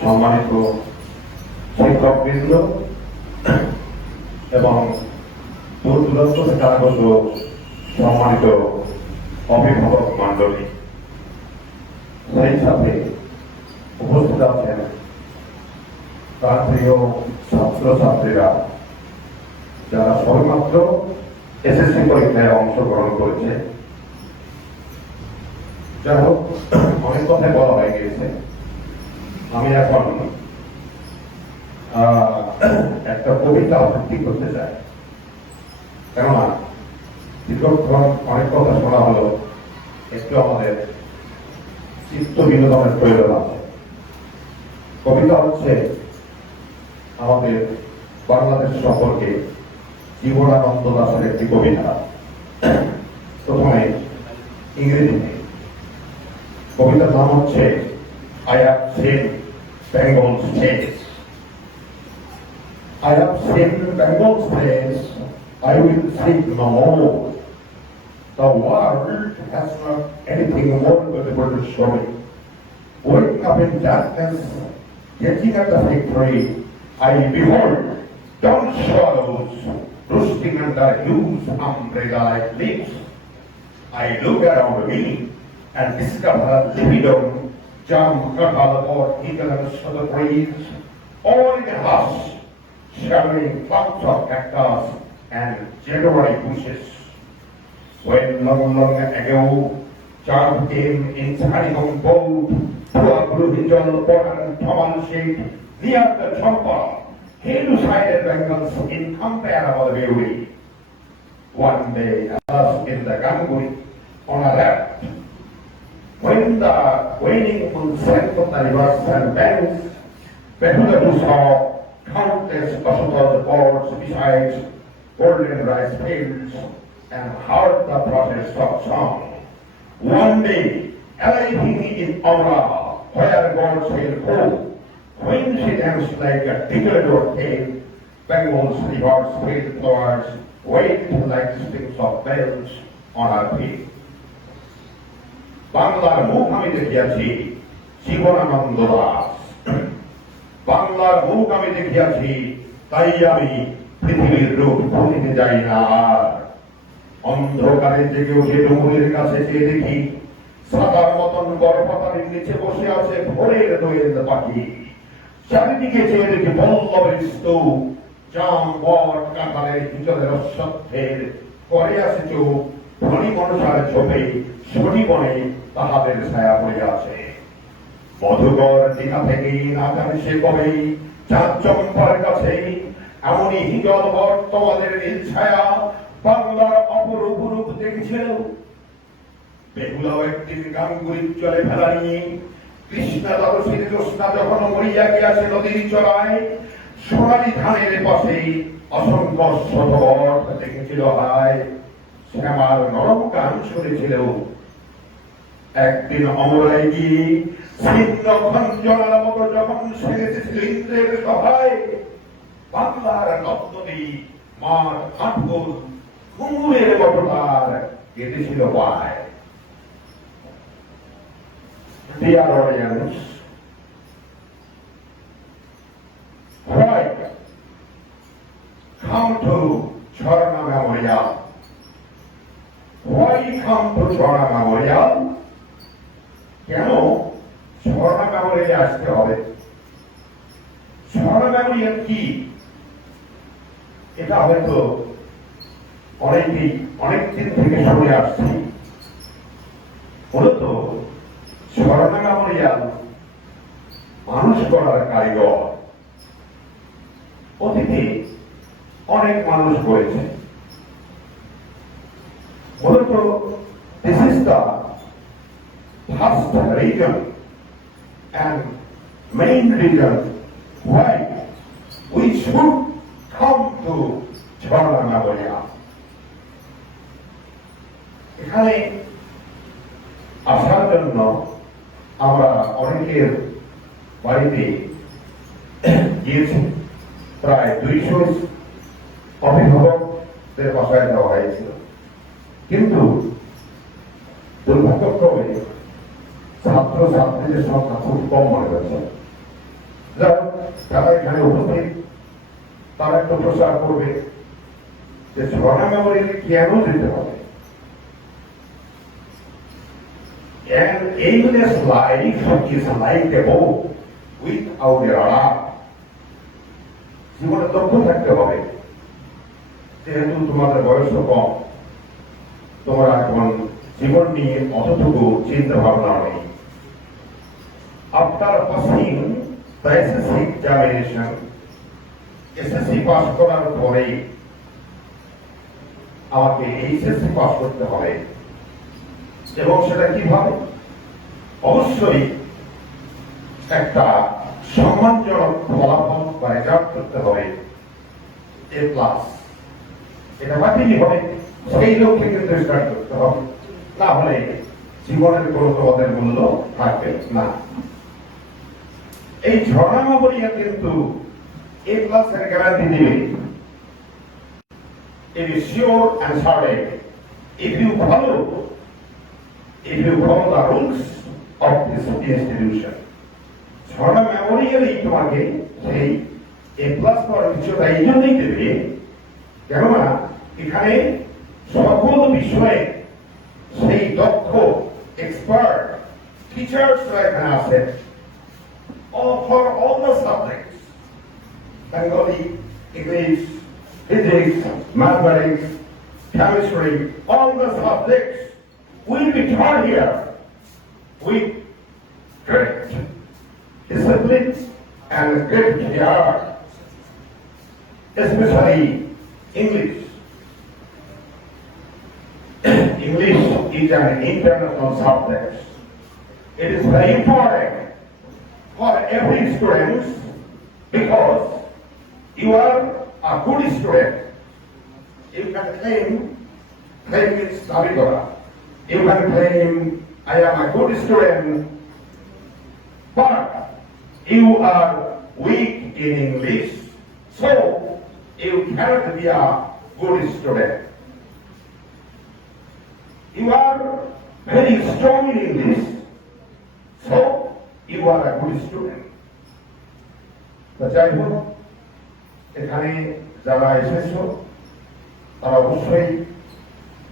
সম্মানিত শিক্ষকবৃন্দ এবং দূর দূরান্ত থেকে আগত সম্মানিত অভিভাবক মণ্ডলী, সেই সাথে উপস্থিত আছেন তার প্রিয় ছাত্রছাত্রীরা যারা সবেমাত্র এসএসসি পরীক্ষায় অংশগ্রহণ করেছে। যাই হোক, অনেক কথাই বলা হয়ে গিয়েছে। আমি এখন একটা কবিতা আবৃত্তি করতে চাই, কেননা দীর্ঘক্ষণ অনেক কথা শোনা হলো, একটু আমাদের চিত্ত বিনোদনের প্রয়োজন আছে। কবিতা হচ্ছে আমাদের বাংলাদেশ সম্পর্কে জীবনানন্দ দাশের একটি কবিতা। প্রথমে ইংরেজিতে, কবিতার নাম হচ্ছে I have seen Bengal's face. I have seen Bengal's face, I will sleep no more. The world has not anything more beautiful to show me. Waking up in darkness, getting at the victory, I behold dark shadows roosting under huge umbrella-like leaves. I look around me and discover libido, jam, katal, or eagerness for the breeze, all in a hush, showering clouds of cactus and January bushes. When long ago, Charm came in honeycomb boat to a blue hijal and Thoman shade near the Champa, hill-sided Bengals incomparable beauty. One day, us in the Gangui on a raft, when the waning moon set on the rivers and banks, Bethulah saw countless Basotol boards besides golden rice fields and heard the protest of song. One day, arriving in Aura, where gods will go, coincidence like a tickle tail, Bengal's rivers filled flowers wait like strings of bells on our feet. বাংলার মুখ আমি দেখিয়াছি জীবনানন্দ দাস, বাংলার মুখ আমি দেখিয়াছি, তাই আমি পৃথিবীর রূপ ভুলিতে যাই না আর। অন্ধকারে জেগে উঠে ডুমুরের কাছে চেয়ে দেখি সাদার মতন গর্ভপাতার নিচে বসে আছে ভোরের দোয়েল পাখি। চারিদিকে চেয়ে দেখি পল্লবের স্তূপ, জাম, বট, কাঁঠালের হিজলের অশ্বত্থের করে আছে চোখ, ধনী মনসার ছোপে সটি বনে তাহাদের ছায়া পড়ে আছে। মধুকর দীঘা থেকে না জানে সে কবে চাঁদ চম্পার কাছে এমনই হিজল বট তোমাদের নীল ছায়া বাংলার অপরূপ রূপ দেখেছিল বেহুলাও একদিন গাঙ্গুলির চলে ভেলা নিয়ে কৃষ্ণা দ্বাদশীর জ্যোৎস্না যখন মরিয়া গিয়াছে নদীর চড়ায় সোনালী ধানের পাশে অসংখ্য শতবট দেখেছিল হায় শ্যামার নরম গান শুনেছিল একদিন অমরাই গিয়ে ছিন্ন খঞ্জনার মতো যখন সেরেছিল ইন্দ্রের সভায় বাংলার নন্দনী মার আটগুল ঘুঙুরের মতো তার কেটেছিল পায়। Dear audience, why come to Jharna Memorial? Why come to Jharna Memorial? কেন ঝর্ণা মেমোরিয়ালে আসতে হবে? ঝর্ণা মেমোরিয়াল কি? এটা হয়তো অনেকদিন থেকে শুনে আসছি। মূলত ঝর্ণা মেমোরিয়াল মানুষ গড়ার কারিগর। অতীতে অনেক মানুষ করেছে। মূলত this is the first reason and main reason why we should come to Jharna Memorial. এখানে আসার জন্য আমরা অনেকের বাড়িতে গিয়েছি, প্রায় 200 অভিভাবকদের বাসায় যাওয়া হয়েছিল, কিন্তু দুর্ভাগ্যক্রমে ছাত্র ছাত্রীদের সংখ্যা খুব কম মনে হয়েছে। তারা এখানে উপস্থিত, তারা একটু প্রচার করবে যে ঝর্ণা মেমোরিয়ালে কেন যেতে হবে। An aimless life is like a boat without a rudder. জীবনে লক্ষ্য থাকতে হবে। যেহেতু তোমাদের বয়স কম, তোমরা এখন জীবন নিয়ে অতটুকু চিন্তা ভাবনা নেই। After passing the SSC examination, SSC pass করার পরে আমাকে HSC পাস করতে হবে, এবং সেটা কিভাবে? অবশ্যই একটা সম্মানজনক ফলাফল বা রেজাল্ট করতে হবে A+। এটা বাতিলই হবে, সেই লক্ষ্যে কিন্তু স্টার্ট করতে হবে, না হলে জীবনের কোনো তোমাদের মূল্য থাকবে না। এই ঝর্ণা মেমোরিয়াল কিন্তু A+ এর গ্যারান্টি দিবে। It is sure and certain if you follow the rules of this institution. ঝর্ণা মেমোরিয়ালই তোমাকে সেই A+ পাওয়ার উচ্চতা এই জন্যই দেবে, কেননা এখানে সকল বিষয়ে সেই দক্ষ এক্সপার্ট টিচার্সরা এখানে আছে, for all the subjects, Bengali, English, physics, mathematics, chemistry, all the subjects will be taught here with great discipline and great care, especially English. English is an international subject. It is very important for every student because you are a good student. You can claim means Sabikora. You can claim, I am a good student, but you are weak in English, so you cannot be a good student. You are very strong in English, so you are a good student. যাই হোক, এখানে যারা এসেছো তারা অবশ্যই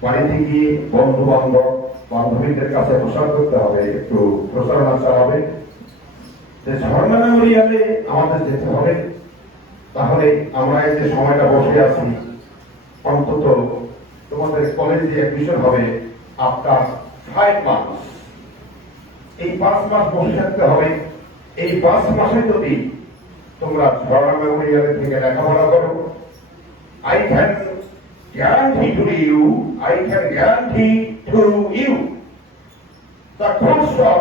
বাড়িতে গিয়ে বন্ধু বান্ধবীদের কাছে প্রচার করতে হবে, একটু প্রচারণা চালাবে যে ঝর্ণা মেমোরিয়ালে আমাদের যেতে হবে। তাহলে আমরা এই যে সময়টা বসে আছি, অন্তত তোমাদের কলেজে অ্যাডমিশন হবে আফটার 5 মাস। এই 5 মাস বসে থাকতে হবে। এই 5 মাসে যদি তোমরা ঝর্ণা মেমোরিয়ালে থেকে লেখাপড়া করো, I can guarantee to you, I can guarantee to you, the course of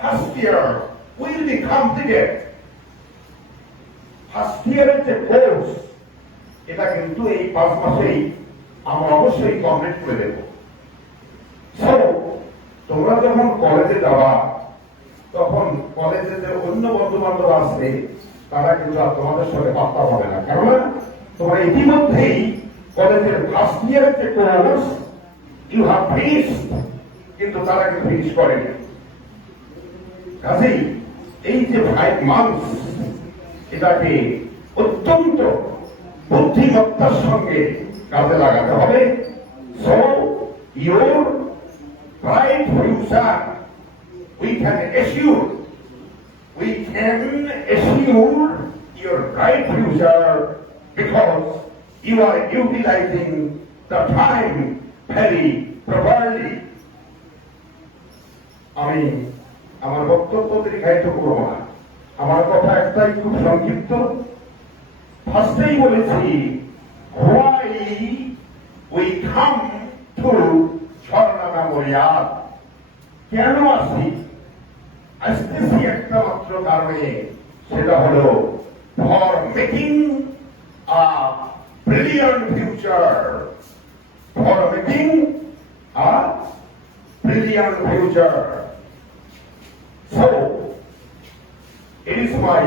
first year will be completed. First year যে কোর্স এটা কিন্তু এই 5 মাসেই আমরা অবশ্যই কমপ্লিট করে দেব। সো তোমরা যখন কলেজে যাবা তখন কলেজে যে অন্য বন্ধু বান্ধব আসবে তারা কিন্তু আর তোমাদের সাথে পাত্তা হবে না, কেননা তোমরা ইতিমধ্যেই কলেজের ফার্স্ট ইয়ারের যে কোর্স ইউ হ্যাভ ফিনিশড, কিন্তু তারা কিন্তু ফিনিশ করেনি। কাজেই এই যে 5 মান্থস এটাকে অত্যন্ত বুদ্ধিমত্তার সঙ্গে কাজে লাগাতে হবে। So your bright future we can assure your bright future because you are utilizing the time very properly. আমি আমার বক্তব্য দীর্ঘায়িত করব না, আমার কথা একটাই খুব সংক্ষিপ্ত। ফার্স্টেই বলেছি why we come to Jharna Memorial, কেন আসি? আসতেছি একটা মাত্র কারণে, সেটা হলো for making a brilliant future, for making a brilliant future. So it is my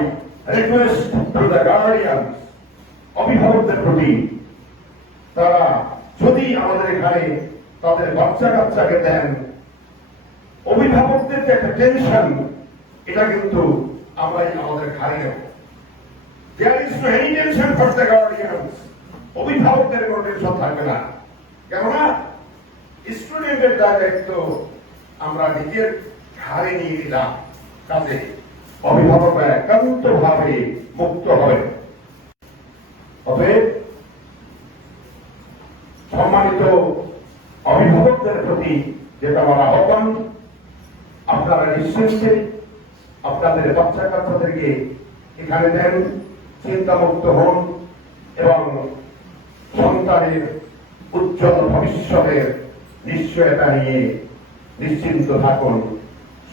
request to the guardians, অভিভাবকদের প্রতি, তারা যদি আমাদের এখানে তাদের বাচ্চা কাচ্চাকে দেন, অভিভাবকদের যে একটা টেনশন এটা কিন্তু আমরাই আমাদের ঘাড়ে নেব। There is no any tension for the guardians, অভিভাবকদের কোনো টেনশন থাকবে না, কেননা স্টুডেন্টের দায়িত্ব আমরা নিজের ঘাড়ে নিয়ে নিলাম। কাজে অভিভাবকরা একান্ত ভাবে মুক্ত হবে। অতএব সম্মানিত অভিভাবকদের প্রতি যেটা আমার আহ্বান, আপনারা নিশ্চিন্তে আপনাদের বাচ্চা কাচ্চাদেরকে এখানে দেন, চিন্তামুক্ত হন এবং সন্তানের উজ্জ্বল ভবিষ্যতের নিশ্চয়তা নিয়ে নিশ্চিন্ত থাকুন।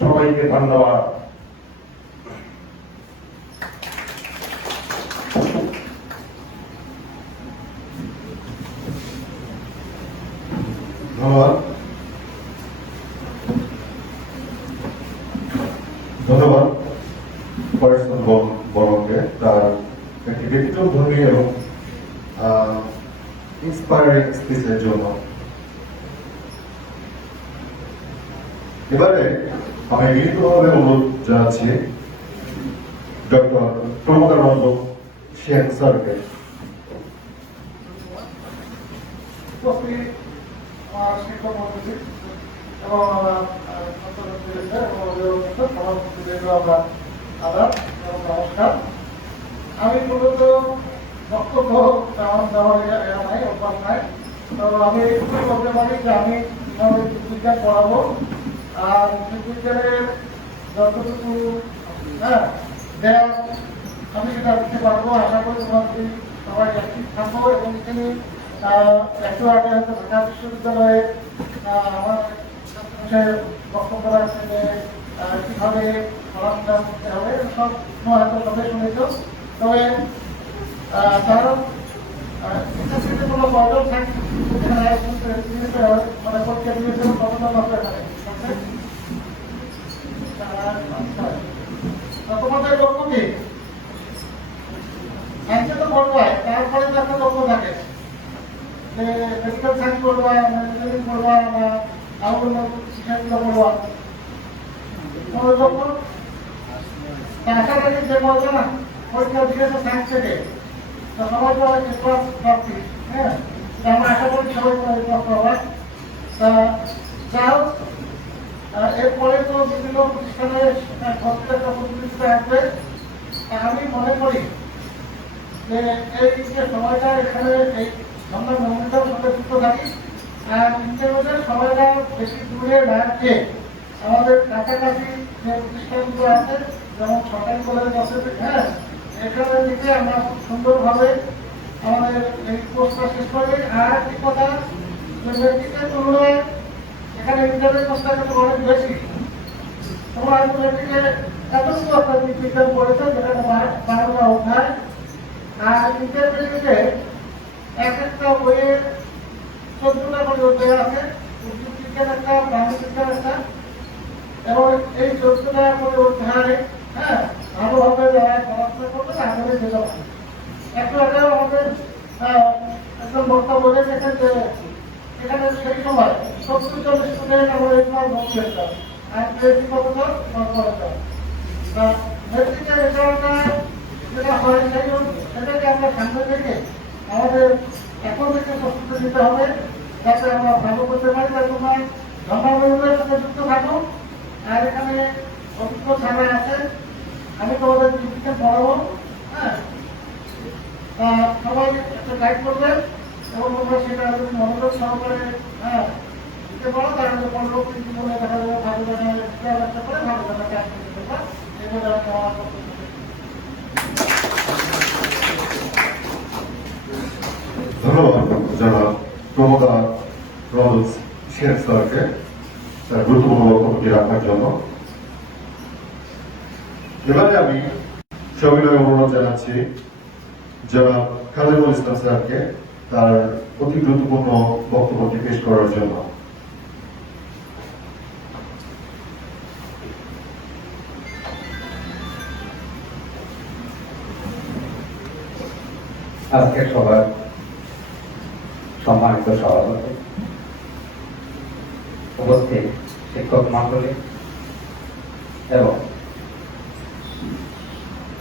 সবাইকে ধন্যবাদ। ধন্যবাদ। ধন্যবাদ পরেশচন্দ্র বর্মনকে তার একটি ব্যক্তিত্বধর্মী এবং ইন্সপায়ারিং স্পিচের জন্য। এবারে আমি বিনীতভাবে অনুরোধ জানাচ্ছি ডক্টর প্রমোদা রঞ্জন সেন স্যারকে। উপস্থিত আমার শিক্ষক মন্ত্রী এবং আমার আদাব এবং নমস্কার। আমি মূলত বক্তব্য দেওয়ার নাই, অভ্যাস নাই, তো আমি একটু বলতে পারি যে আমি কিভাবে জীববিজ্ঞান পড়াবো আর জীববিজ্ঞানের যতটুকু দেওয়া আমি সেটা দিতে পারবো। আশা করি তোমাদের সবাই অ্যাক্টিভ থাকবো এবং এখানে একটু আগে হয়তো ঢাকা বিশ্ববিদ্যালয়ে আমার বক্তব্য রাখছে যে কিভাবে পড়াশোনা করতে হবে, সব হয়তো সবাই শুনেছ। তবে তারা কোনো প্রয়োজন থাকে মানে পরীক্ষা দিয়েছিল তোমাদের লক্ষ্য কি? সায়েন্সে তো পড়বাই, তারপরে তো একটা লক্ষ্য থাকে যে মেডিকেল সায়েন্স পড়বা, মেডিকেল পড়বা বা আরো শিক্ষাগুলো পড়বা। তোমাদের লক্ষ্য আশা রাখি যে বলবে না পরীক্ষা দিয়েছে সায়েন্স থেকে, তো সবাই তো অনেক ক্লাস প্রাপ্তি, হ্যাঁ, আমরা আশা করি সবাই ক্লাস পাবা। তা যা হোক, এরপরে তো বিভিন্ন প্রতিষ্ঠানের প্রত্যেকটা প্রতিনিধিত্ব আসবে। আমি মনে করি যে এই যে সময়টা এখানে এই আমরা মন্দিরটার সঙ্গে যুক্ত থাকি আর ইন্টারনেটের সময়টা বেশি দূরে না গিয়ে আমাদের কাছাকাছি যে প্রতিষ্ঠানগুলো আছে, যেমন সরকারি কলেজ আছে, হ্যাঁ, এখানে দিকে আমরা খুব সুন্দরভাবে আমাদের এই কোর্সটা শেষ করে আর একটি কথা, মেট্রিকের তুলনায় এখানে ইন্টারের কোর্সটা কিন্তু অনেক বেশি। তোমরা মেট্রিকে এতটুকু একটা বিজ্ঞান পড়েছে যেখানে 12টা অধ্যায়, আর ইন্টারমিডিয়েটে এক একটা বইয়ের 14টা করে অধ্যায় আছে, উদ্ভিদ বিজ্ঞান একটা, প্রাণী বিজ্ঞান একটা, এবং এই 14টা করে অধ্যায় হ্যাঁ ভালোভাবে যারা পড়াশোনা করবে তাদের যেতে পারে। একটু আগে আমাদের একজন বক্তা বলে গেছেন যে এখানে সেই সময় 70 জন স্টুডেন্ট আমাদের এখানে ভর্তি হয়েছে, আর মেট্রিক অবস্থা মেট্রিকের রেজাল্টটা যেটা হয় সেটাকে আমরা সামনে রেখে আমাদের এখন থেকে প্রস্তুতি নিতে হবে যাতে আমরা ভালো করতে পারি। তাই তোমরা ধর্মাবলম্বীদের সাথে যুক্ত থাকো। আর এখানে অভিজ্ঞ ছাড়া আছে, আমি তোমাদের বিজ্ঞান পড়াবো, হ্যাঁ সবাই একটা গাইড করবেন এবং তোমরা সেটা মনোযোগ সহকারে হ্যাঁ দিতে পারো। তাহলে পরবর্তী জীবনে দেখা যাবে ভালো জায়গায় ব্যবসা করে ভালো জায়গায় কাজ করতে পারো। এগুলো আমার ধন্যবাদ জনাব প্রমোদা রোজ শেখ স্যারকে তার গুরুত্বপূর্ণ বক্তব্যটি রাখার জন্য। এবারে আমি সবিনয় অনুরোধ জানাচ্ছি জনাব খালেদুল ইসলাম স্যারকে তার অতি গুরুত্বপূর্ণ বক্তব্যটি পেশ করার জন্য। আজকের সভার সম্মানিত সভাপতি, উপস্থিত শিক্ষক মন্ডলী এবং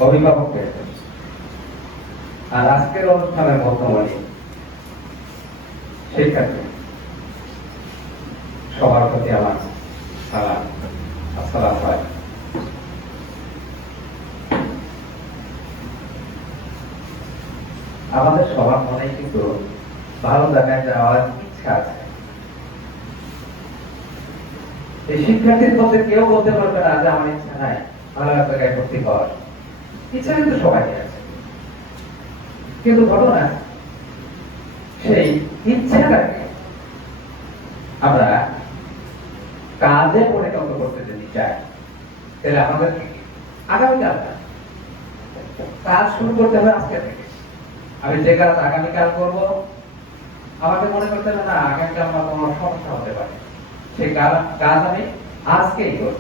অভিভাবকদের, আর আজকের অনুষ্ঠানের মধ্যমণি শিক্ষার্থী, সবার প্রতি আমার সালাম, আসসালামু আলাইকুম। আমাদের সবার মনে কিন্তু ভালো জায়গায় যাওয়ার ইচ্ছা আছে। এই শিক্ষার্থীর মধ্যে কেউ বলতে পারবে না যে আমার ইচ্ছা নাই ভালো জায়গায় ভর্তি হওয়ার। ইচ্ছা কিন্তু সবাই আছে, কিন্তু ঘটনা সেই ইচ্ছাটাকে আমরা কাজে পরিণত করতে যদি চাই তাহলে আমাদের আগামীকাল কাজ শুরু করতে হবে আজকে থেকে। আমি যে কাজ আগামীকাল করব আমাকে মনে করতে হবে না আগামীকাল আমার কোনো সমস্যা হতে পারে, সেই কাজ আমি আজকেই করব।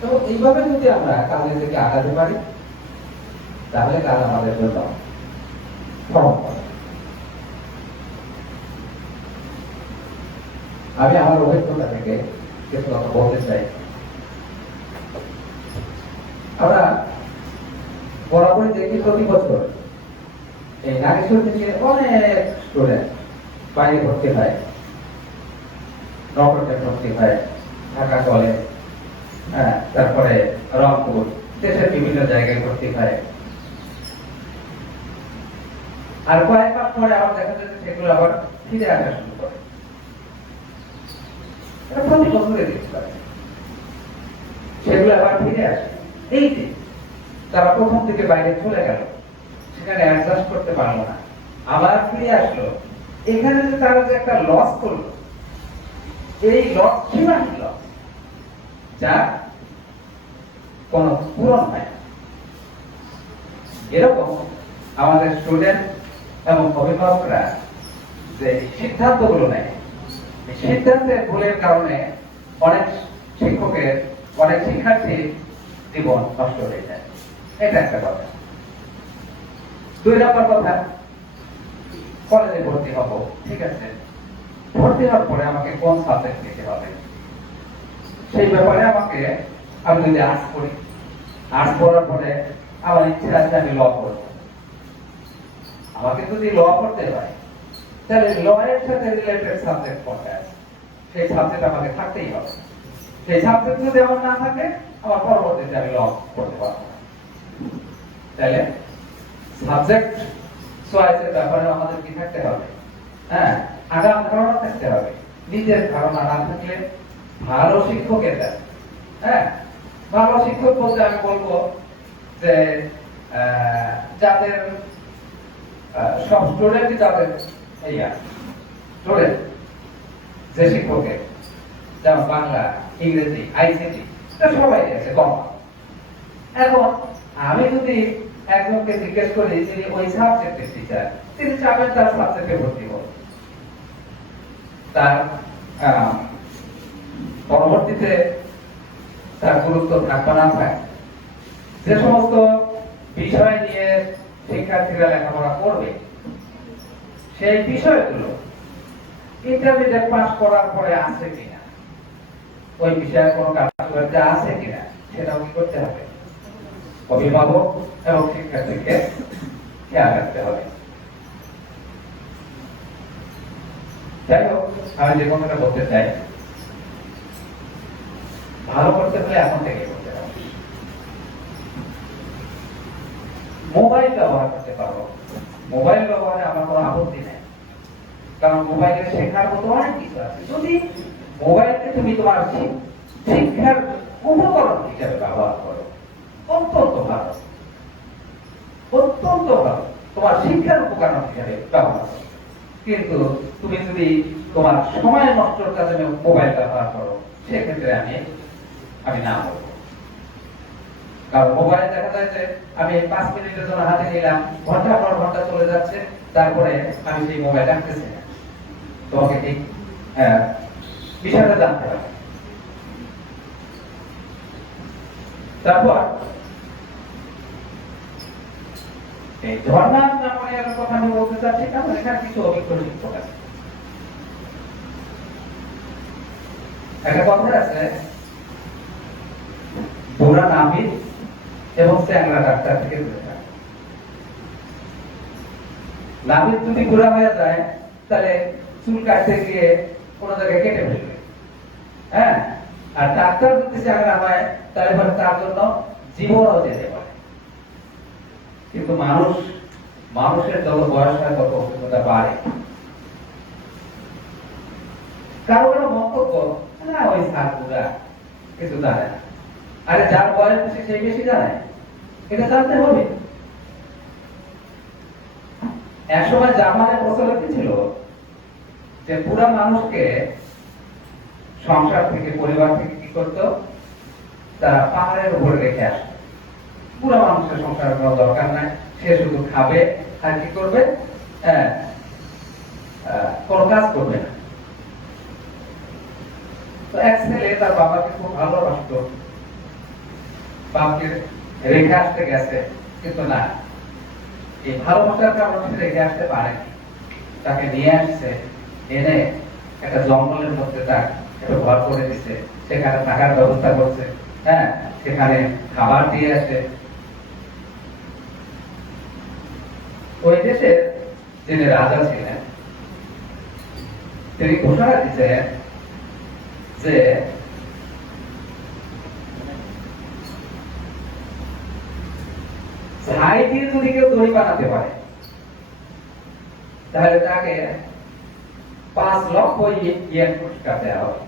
তো এইভাবে যদি আমরা কাজের দিকে আগাতে পারি তাহলে কাজ আমাদের জন্য সহজ হবে। আমি আমার অভিজ্ঞতা থেকে কিছু কথা বলতে চাই। আমরা বরাবরই দেখি প্রতি বছর এই নাগেশ্বর থেকে অনেক স্টুডেন্ট বাইরে ভর্তি হয়, নগরতে ভর্তি হয়, ঢাকা কলেজ, হ্যাঁ তারপরে রংপুর, দেশের বিভিন্ন জায়গায় ভর্তি হয়। আর কয়েক মাস পরে আবার দেখা যাচ্ছে সেগুলো আবার ফিরে আসা শুরু করে। এটা প্রতি বছরে দেখতে পারে, সেগুলো আবার ফিরে আসে। এই যে তারা প্রথম থেকে বাইরে চলে গেল, সেখানে অ্যাডজাস্ট করতে পারলো না, আবার ফিরে আসলো, এখানে যে তারা যে একটা লস করলো, এই লস সীমাহীন লস, যা কোন পূরণ হয় না। এরকম আমাদের স্টুডেন্ট এবং অভিভাবকরা যে সিদ্ধান্তগুলো নেয়, সিদ্ধান্তের ভুলের কারণে অনেক শিক্ষকের, অনেক শিক্ষার্থীর জীবন নষ্ট হয়ে যায়। এটা একটা কথা। 2 নম্বর কথা, কলেজে ভর্তি হব, ঠিক আছে, ভর্তি হওয়ার পরে আমাকে কোন সাবজেক্ট নিতে হবে সেই ব্যাপারে আমি যদি আর্টস পড়ি, আর্টস পড়ার পরে আমার ইচ্ছা আছে আমি ল পড়ব। আমাকে যদি ল পড়তে হয় তাহলে ল এর সাথে রিলেটেড সাবজেক্ট পড়তে আছে, সেই সাবজেক্ট আমাকে থাকতেই হবে। সেই সাবজেক্ট যদি আমার না থাকে আমার পরবর্তীতে আমি ল পড়তে পারবো না। তাহলে সাবজেক্ট চয়েসের ব্যাপারে আমাদের কি থাকতে হবে, হ্যাঁ আগাম ধারণা থাকতে হবে। নিজের ধারণা না থাকলে ভালো শিক্ষকের কাছে, হ্যাঁ ভালো শিক্ষক বলতে আমি বলবো যে যাদের সব স্টুডেন্টই যাদের স্টুডেন্ট যে শিক্ষকের যেমন বাংলা, ইংরেজি, আইসিটি সবাই আছে কম। এখন আমি যদি একজনকে জিজ্ঞেস করি যে ওই সাবজেক্টের টিচার, তিনি চাবেন তার সাবজেক্টে ভর্তি হোক, তার পরবর্তীতে তার গুরুত্ব থাকবে না থাক, যে সমস্ত বিষয় নিয়ে শিক্ষার্থীরা লেখাপড়া করবে সেই বিষয়গুলো ইন্টারমিডিয়েট পাস করার পরে আছে কিনা, ওই বিষয়ে কোনো কার্যকারিতা আছে কিনা সেটাও কি করতে হবে, অভিভাবক এবং শিক্ষার্থীকে খেয়াল রাখতে হবে। যাই হোক, আমি যে কথাটা বলতে চাই, ভালো করতে হলে এখন থেকে করতে হবে। মোবাইল ব্যবহার করতে পারো, মোবাইল ব্যবহারে আমার কোনো আপত্তি নেই, কারণ মোবাইলে শেখার মতো অনেক কিছু আছে। যদি মোবাইলকে তুমি তোমার শিক্ষার উপকরণ হিসেবে ব্যবহার করো, অত্যন্ত ভালো, অত্যন্ত ভালো, তোমার শিক্ষার উপকরণ হিসেবে ব্যবহার করো। কিন্তু তুমি যদি তোমার সময় নষ্টর কাজে মোবাইল ব্যবহার করো, সেক্ষেত্রে আমি না বলবো। কারণ মোবাইল দেখা যায় যে আমি 5 মিনিটের জন্য হাতে নিলাম, ঘন্টা পর ঘন্টা চলে যাচ্ছে, তারপরে আমি সেই মোবাইল রাখতেছি না। তোমাকে ঠিক বিষয়টা জানতে হবে। তারপর এই ঝর্ণা মেমোরিয়ালের কথা আমি বলতে চাচ্ছি, কারণ এখানে কিছু অভিজ্ঞ শিক্ষক আছে। একটা কথা আছে, বুড়া নাবিদ এবং চ্যাংড়া ডাক্তার থেকে দূরে থাকে। নাবিদ যদি বুড়া হয়ে যায়, তাহলে চুল কাটতে গিয়ে কোনো জায়গায় কেটে ফেলবে, হ্যাঁ, আর ডাক্তার যদি চ্যাংড়া হয় তাহলে তার জন্য জীবনও যেতে পারে। কিন্তু মানুষের যত বয়স হয় তত অভিজ্ঞতা বাড়ে। কারো কারো বক্তব্য, না ওই ছাত্ররা কিছু জানে না। আরে যার বয়স বেশি সেই বেশি জানে, এটা জানতে হবে। একসময় জাপানে প্রচলিত ছিল যে পুরা মানুষকে সংসার থেকে, পরিবার থেকে কি করতো, তারা পাহাড়ের উপরে রেখে আসে। পুরা মানুষের সংসার করার দরকার নাই, সে শুধু খাবে আর কি করবে, কোনো কাজ করবে না। তো এক ছেলে তার বাবাকে খুব ভালোবাসতো, বাপকে রেখে আসতে গেছে, কিন্তু না, এই ভালোবাসার কারণে সে রেখে আসতে পারেনি। তাকে নিয়ে আসছে, এনে একটা জঙ্গলের মধ্যে তার একটা ঘর করে দিচ্ছে, সেখানে থাকার ব্যবস্থা করছে, হ্যাঁ, সেখানে খাবার দিয়ে আসে। ওই দেশের যিনি রাজা ছিলেন, তিনি ঘোষণা দিচ্ছেন যে ছাই দিয়ে যদি কেউ দড়ি বানাতে পারে, তাহলে তাকে 5 লক্ষ ইয়েন পুরস্কার দেওয়া হবে।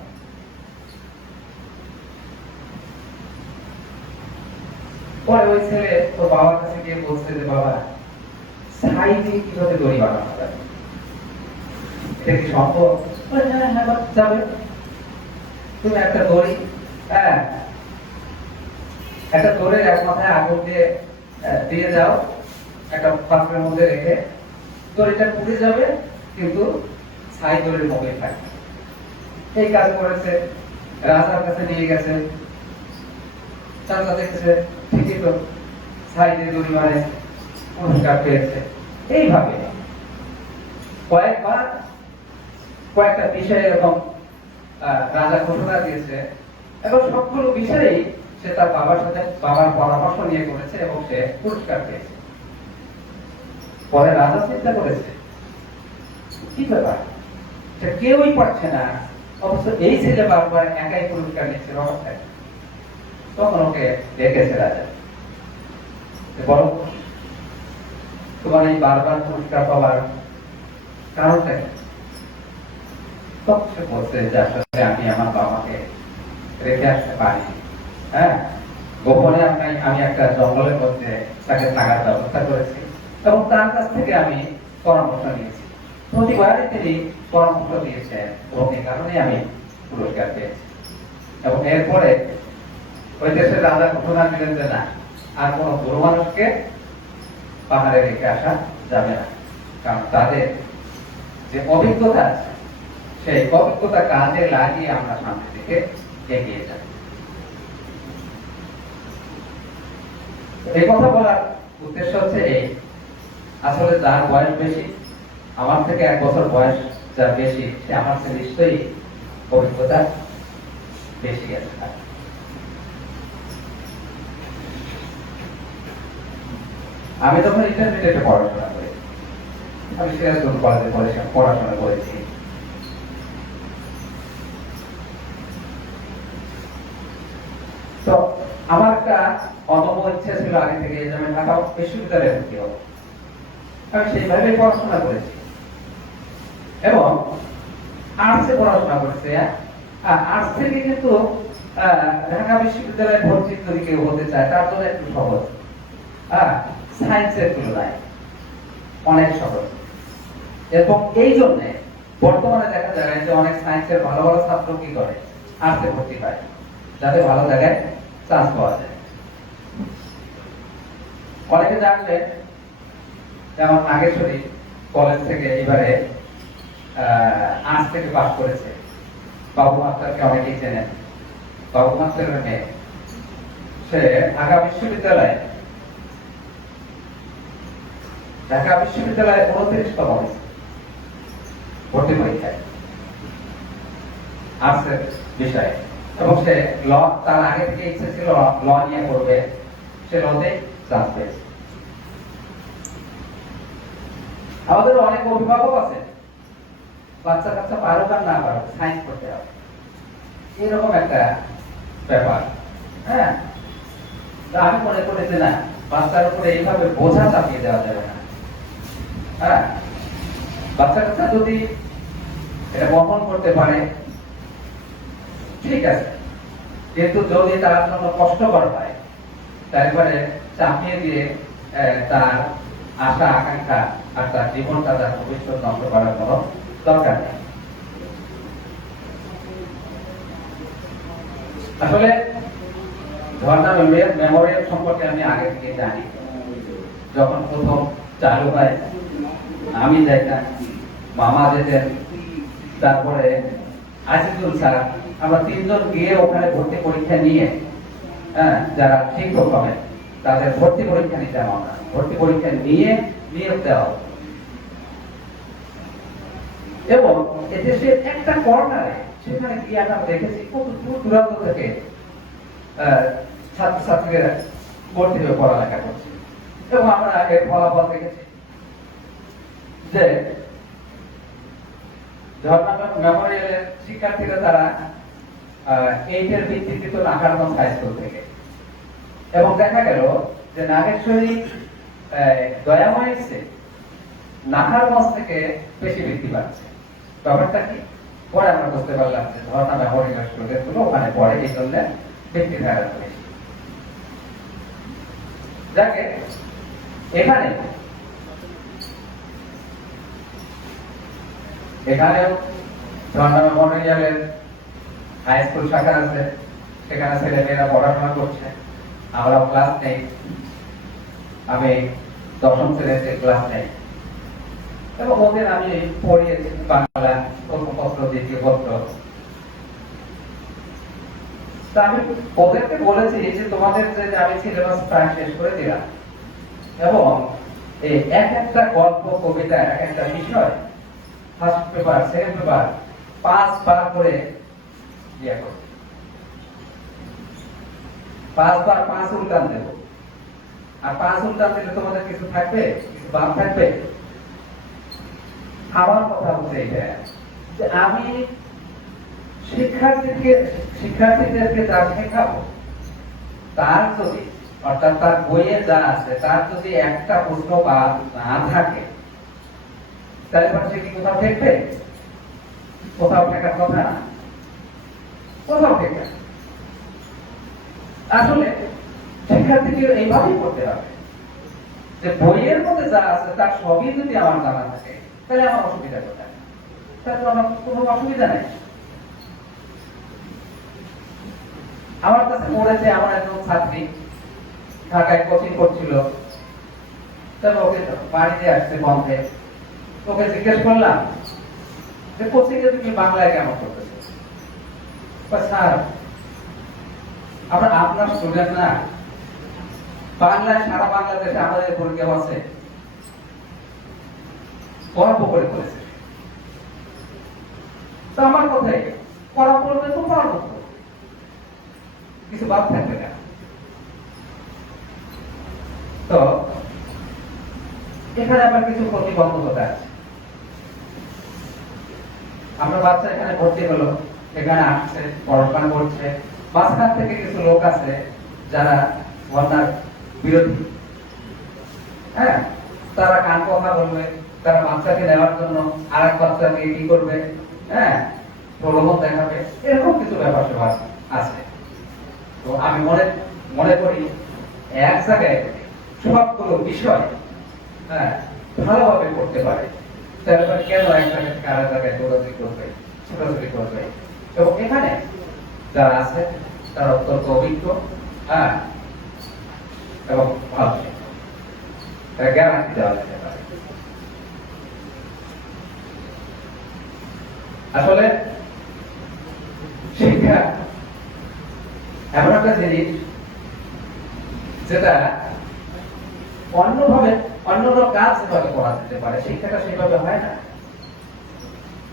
পরে ওই ছেলে ওর বাবার কাছে গিয়ে বলছে যে, বাবা, ছাই দিয়ে কিভাবে দড়ি বানানো যাবে, এটা কি সম্ভব? হ্যাঁ, যাবে। তুমি একটা দড়ি, হ্যাঁ, একটা দড়ির এক মাথায় আগুন দিয়ে যাও, একটা পাত্রের মধ্যে রেখে, দড়িটা পুড়ে যাবে, কিন্তু ছাই দড়ির মধ্যে থাকবে। এই কাজ করেছে, রাজার কাছে নিয়ে গেছে, চাচা দেখেছে, ঠিকই তো, ছাই দিয়ে দড়ি মানে পুরস্কার পেয়েছে। এইভাবে কয়েকটা বিষয় এরকম রাজা ঘোষণা দিয়েছে, এবং সবগুলো বিষয়েই সে তার বাবার পরামর্শ নিয়ে করেছে এবং সে পুরস্কার পেয়েছে। পরে রাজা চিন্তা করেছে, কি ব্যাপার, সে কেউই পারছে না, অবশ্য এই ছেলে বারবার একাই পুরস্কার নিচ্ছে অবস্থায়। তখন ওকে ডেকেছে রাজা, বলো তোমার এই বারবার পুরস্কার পাওয়ার কারণটা কি? তখন সে বলছে যে আসলে আমি আমার বাবাকে রেখে আসতে পারি, হ্যাঁ, গোপনে আমি একটা জঙ্গলের মধ্যে তাকে থাকার ব্যবস্থা করেছি, এবং তার কাছ থেকে আমি পরামর্শ নিয়েছি। প্রতিবারই তিনি পরামর্শ দিয়েছেন এবং এই কারণে আমি পুরস্কার পেয়েছি। এবং এরপরে ওই দেশের রাজা ঘোষণা দিলেন যে না, আর কোন বুড়ো মানুষকে পাহাড়ে রেখে আসা যাবে না, কারণ তাদের যে অভিজ্ঞতা আছে সেই অভিজ্ঞতা কাজে লাগিয়ে আমরা সামনে থেকে এগিয়ে যাই। এই কথা বলার উদ্দেশ্য হচ্ছে এই, আসলে যার বয়স বেশি, আমার থেকে 1 বছর বয়স যার বেশি, সে আমার চেয়ে নিশ্চয়ই অভিজ্ঞতা বেশি আছে। আমি যখন ইন্টারমিডিয়েটে পড়াশোনা করি, আমি সিরাজগঞ্জ কলেজে পড়াশোনা করেছি। তো আমার একটা অদম্য ইচ্ছা ছিল আগে থেকে যে আমি ঢাকা বিশ্ববিদ্যালয়ে ভর্তি হব। আমি সেইভাবে পড়াশোনা করেছি এবং আর্টসে পড়াশোনা করেছি। আর্টস থেকে কিন্তু ঢাকা বিশ্ববিদ্যালয়ে ভর্তি যদি কেউ হতে চায় তার জন্য একটু সহজ, সায়েন্সের তুলনায় অনেক সহজ। এবং এই জন্যে বর্তমানে দেখা যায় যে অনেক সায়েন্সের ভালো ভালো ছাত্র কি করে, আর্টসে ভর্তি পায়, যাতে ভালো জায়গায় চান্স পাওয়া যায়। অনেকে জানলে যেমন নাগেশ্বরী কলেজ থেকে এবারে আর্টস থেকে পাস করেছে, বাবু মাস্টারকে অনেকেই চেনেন। বাবু মাস্টারের মেয়ে, সে ঢাকা বিশ্ববিদ্যালয়ে 29তম হয়েছে ভর্তি পরীক্ষায় আর্টসের বিষয়ে, এবং সে ল, তার আগে থেকে ইচ্ছে ছিল ল নিয়ে করবে, সে লতে চান্স পেয়েছে। আমাদের অনেক অভিভাবক আছে, বাচ্চা কাচ্চা পারুক আর না পারুক সায়েন্স করতে হবে, এরকম একটা ব্যাপার। হ্যাঁ, আমি মনে করি যে না, বাচ্চার উপরে এইভাবে বোঝা চাপিয়ে দেওয়া যাবে না। হ্যাঁ, বাচ্চা কাচ্চা যদি এটা বহন করতে পারে ঠিক আছে, কিন্তু যদি তার জন্য কষ্টকর হয় তারপরে চাপিয়ে দিয়ে তার আশা আকাঙ্ক্ষা আর তার জীবনটা, তার ভবিষ্যৎ নষ্ট করার কোনো দরকার নেই। আসলে ঝর্ণা মেমোরিয়াল সম্পর্কে আমি আগে থেকে জানি। যখন প্রথম চালু হয় আমি যাইতাম, মামা যেতেন, তারপরে আজিজুল স্যার, আমরা 3 জন গিয়ে ওখানে ভর্তি পরীক্ষা নিয়ে, যারা শিক্ষক হবেন তাদের ভর্তি পরীক্ষা নিতাম আমরা। ভর্তি পরীক্ষা নিয়ে নিয়োগ দেওয়া হতো। এবং এদেশের একটা কর্নারে সেখানে গিয়ে আমরা দেখেছি কত দূর দূরান্ত থেকে ছাত্রছাত্রীরা ভর্তি হয়ে পড়ালেখা করছে। এবং আমরা এর ফলাফল দেখেছি যে ঝর্ণা মেমোরিয়ালের শিক্ষার্থীরা তারা 8-এর ভিত্তিতে তো নাকারগঞ্জ হাই স্কুল থেকে, এবং দেখা গেল যে নাগেশ্বরী দয়াময় নাকারগঞ্জ থেকে বেশি বৃদ্ধি পাচ্ছে। ব্যাপারটা কি? পরে আমরা বুঝতে পারলাম যে ঝর্ণা মেমোরিয়াল স্টুডেন্ট গুলো ওখানে পড়ে, এই জন্য বৃদ্ধি ধারা বেশি। যাকে এখানেও ঝর্ণা মেমোরিয়ালের হাই স্কুল শাখা আছে, সেখানে ছেলে মেয়েরা পড়াশোনা করছে, আমরাও ক্লাস নেই। আমি 10ম শ্রেণীতে ক্লাস নেই, এবং ওদের আমি পড়িয়েছি বাংলা প্রথম পত্র, দ্বিতীয় পত্র। তা আমি ওদেরকে বলেছি যে তোমাদের যে আমি সিলেবাস প্রায় শেষ করে দিলাম, এবং এই এক একটা গল্প, কবিতা, এক একটা বিষয় ফার্স্ট পেপার, সেকেন্ড পেপার 5 বার করে ইয়ে করো, 5 বার 5 উল্টান দেব। আর 5 উল্টান দিলে তোমাদের কিছু থাকবে, কিছু বাদ থাকবে। আমার কথা হচ্ছে এটা যে আমি শিক্ষার্থীদেরকে যা শেখাবো তার যদি, অর্থাৎ তার বইয়ে যা আছে তার যদি একটা প্রশ্ন বাদ না থাকে, তাহলে সে কি কোথাও দেখবে? কোথাও থাকার কথা না, কোথাও দেখবে। আসলে শিক্ষার্থীকে এইভাবেই করতে হবে যে বইয়ের মধ্যে যা আছে তার সবই যদি আমার জানা থাকে তাহলে আমার অসুবিধা কোথায়? তাহলে তো আমার কোনো অসুবিধা নেই। আমার কাছে পড়েছে আমার একজন ছাত্রী ঢাকায় কোচিং করছিল, তবে ওকে বাড়িতে আসছে বন্ধে, ওকে জিজ্ঞেস করলাম যে কোচিং এ তুমি বাংলায় কেমন করতেছো? স্যার আমরা আপনার স্টুডেন্ট না, বাংলায় সারা বাংলাদেশে আমাদের পরীক্ষা আছে, গল্প করে করেছে। তো আমার কথাই পড়া পড়বে তো পড়াবো, কিছু বাদ থাকবে না। তো এখানে আবার কিছু প্রতিবন্ধকতা আছে। আমরা বাচ্চা এখানে ভর্তি হলো, এখানে আসছে, পড়াশোনা করছে, মাঝখান থেকে কিছু লোক আছে যারা বন্যার বিরোধী, হ্যাঁ, তারা কান কথা বলবে, তারা বাচ্চাকে নেওয়ার জন্য আর এক বাচ্চাকে কি করবে, হ্যাঁ, প্রলোভন দেখাবে, এরকম কিছু ব্যাপার স্যাপার আছে। তো আমি মনে করি এক জায়গায় সবগুলো বিষয় হ্যাঁ ভালোভাবে করতে পারে, তারপর কেন এক জায়গা থেকে আরেক জায়গায় দৌড়াদৌড়ি করবে, ছোটাছুটি করবে। এবং এখানে যারা আছে তারা অত্যন্ত অভিজ্ঞ, হ্যাঁ, এবং ভালো, গ্যারান্টি দেওয়া যেতে পারে। আসলে শিক্ষা এমন একটা জিনিস যেটা অন্য কাজ যেভাবে করা যেতে পারে, শিক্ষাটা সেভাবে হয় না।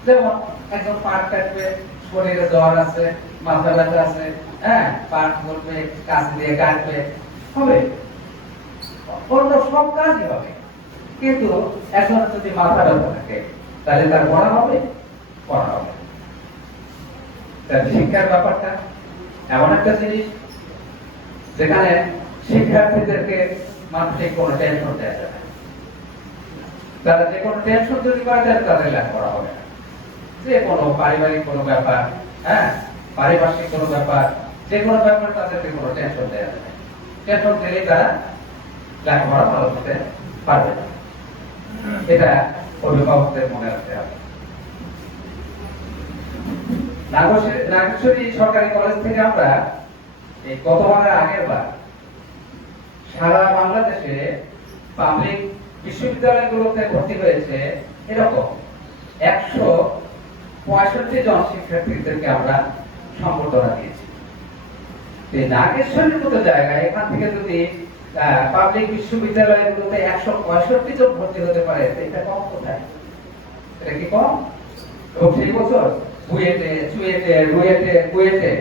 যেমন একজন পাট কাটবে, শরীরে জ্বর আছে, মাথা ব্যথা আছে, হ্যাঁ, পাট করবে, কাজ দিয়ে কাটবে, হবে, অন্য সব কাজই হবে। কিন্তু এখন যদি মাথা ব্যথা থাকে তাহলে তার পড়া হবে? পড়া হবে। শিক্ষার ব্যাপারটা এমন একটা জিনিস যেখানে শিক্ষার্থীদেরকে মানসিক কোনো টেনশন দেওয়া যাবে না। তারা যে কোনো টেনশন তৈরি করে দেয় তাদের লেখা করা হবে না। যে কোনো পারিবারিক কোনো ব্যাপার, হ্যাঁ, পারিপার্শ্বিক কোনো ব্যাপার, যে কোনো ব্যাপার তাদেরকে কোনো টেনশন দেওয়া যাবে না। টেনশন দিলেই তারা লেখাপড়া ভালো করতে পারবে না। এটা অভিভাবকদের মনে রাখতে হবে। নাগেশ্বরী সরকারি কলেজ থেকে আমরা এই গতবারের আগের বার সারা বাংলাদেশে পাবলিক বিশ্ববিদ্যালয়গুলোতে ভর্তি হয়েছে এরকম 165 জন শিক্ষার্থীদেরকে আমরা সম্বর্ধনা দিয়েছি। নাগেশ্বরীর মতো জায়গায় এখান থেকে যদি পাবলিক বিশ্ববিদ্যালয়গুলোতে 165 জন ভর্তি হতে পারে, এটা কম কোথায়? এটা কি কম? এবং সেই বছর বুয়েটে,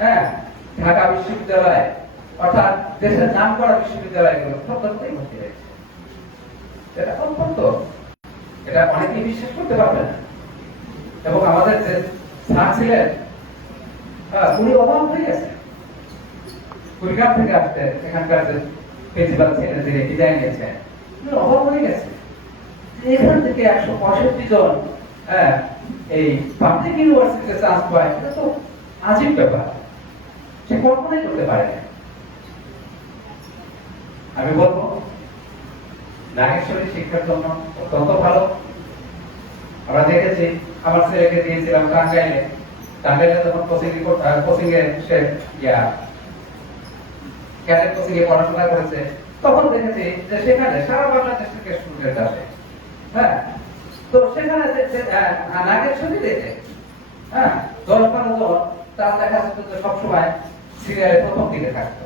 হ্যাঁ, ঢাকা বিশ্ববিদ্যালয়, অর্থাৎ দেশের নাম করা বিশ্ববিদ্যালয়গুলো প্রত্যেকটাই ভর্তি হয়েছে। এটা অত্যন্ত, এটা অনেকেই বিশ্বাস করতে পারবে না। এবং আমাদের যে স্যার ছিলেন উনি অবাক হয়ে গেছে, কুড়িগ্রাম থেকে আসতে এখানকার যে প্রিন্সিপাল ছিলেন যিনি বিদায় নিয়েছেন, উনি অবাক হয়ে গেছে এখান থেকে 165 জন এই পাবলিক ইউনিভার্সিটিতে চান্স পায়। এটা তো আজীব ব্যাপার, সে কল্পনাই করতে পারে না। আমি বলবো নাগেশ্বরী শিক্ষার জন্য অত্যন্ত ভালো। আমরা দেখেছি, আমার ছেলেকে দিয়েছিলাম টাঙ্গাইলে যখন কোচিং এ সে ক্যাডেট কোচিং এ পড়াশোনা করেছে, তখন দেখেছি যে সেখানে সারা বাংলাদেশ থেকে স্টুডেন্ট আসে, হ্যাঁ। তো সেখানে নাগেশ্বরী দেখে, হ্যাঁ, 10-12 জন তার দেখা যেত যে সবসময় সিরিয়ালে প্রথম দিকে থাকতো।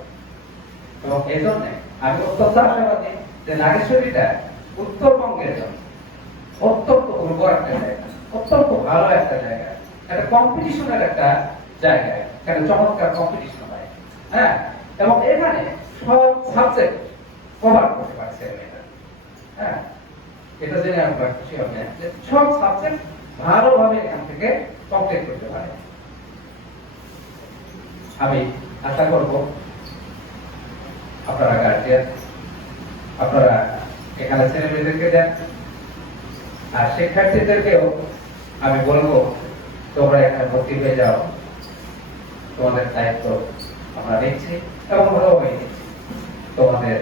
এবং এই জন্য আমি অত্যন্ত আশাবাদী যে নাগেশ্বরীটা উত্তরবঙ্গের জন্য অত্যন্ত উর্বর একটা জায়গা, অত্যন্ত ভালো একটা জায়গা, একটা কম্পিটিশনের একটা জায়গা, একটা চমৎকার কম্পিটিশন হয়, হ্যাঁ। এবং এখানে সব সাবজেক্ট কভার করতে পারছে, হ্যাঁ। এটা জেনে আমরা খুশি হবে যে সব সাবজেক্ট ভালোভাবে এখান থেকে কমপ্লিট করতে পারে। আমি আশা করব আপনারা গার্জিয়ান, আপনারা এখানে ছেলে মেয়েদেরকে দেন, আর শিক্ষার্থীদেরকেও আমি বলবো তোমরা এখানে ভর্তি হয়ে যাও, তোমাদের দায়িত্ব আমরা নিচ্ছি এবং ভালোভাবে নিচ্ছি। তোমাদের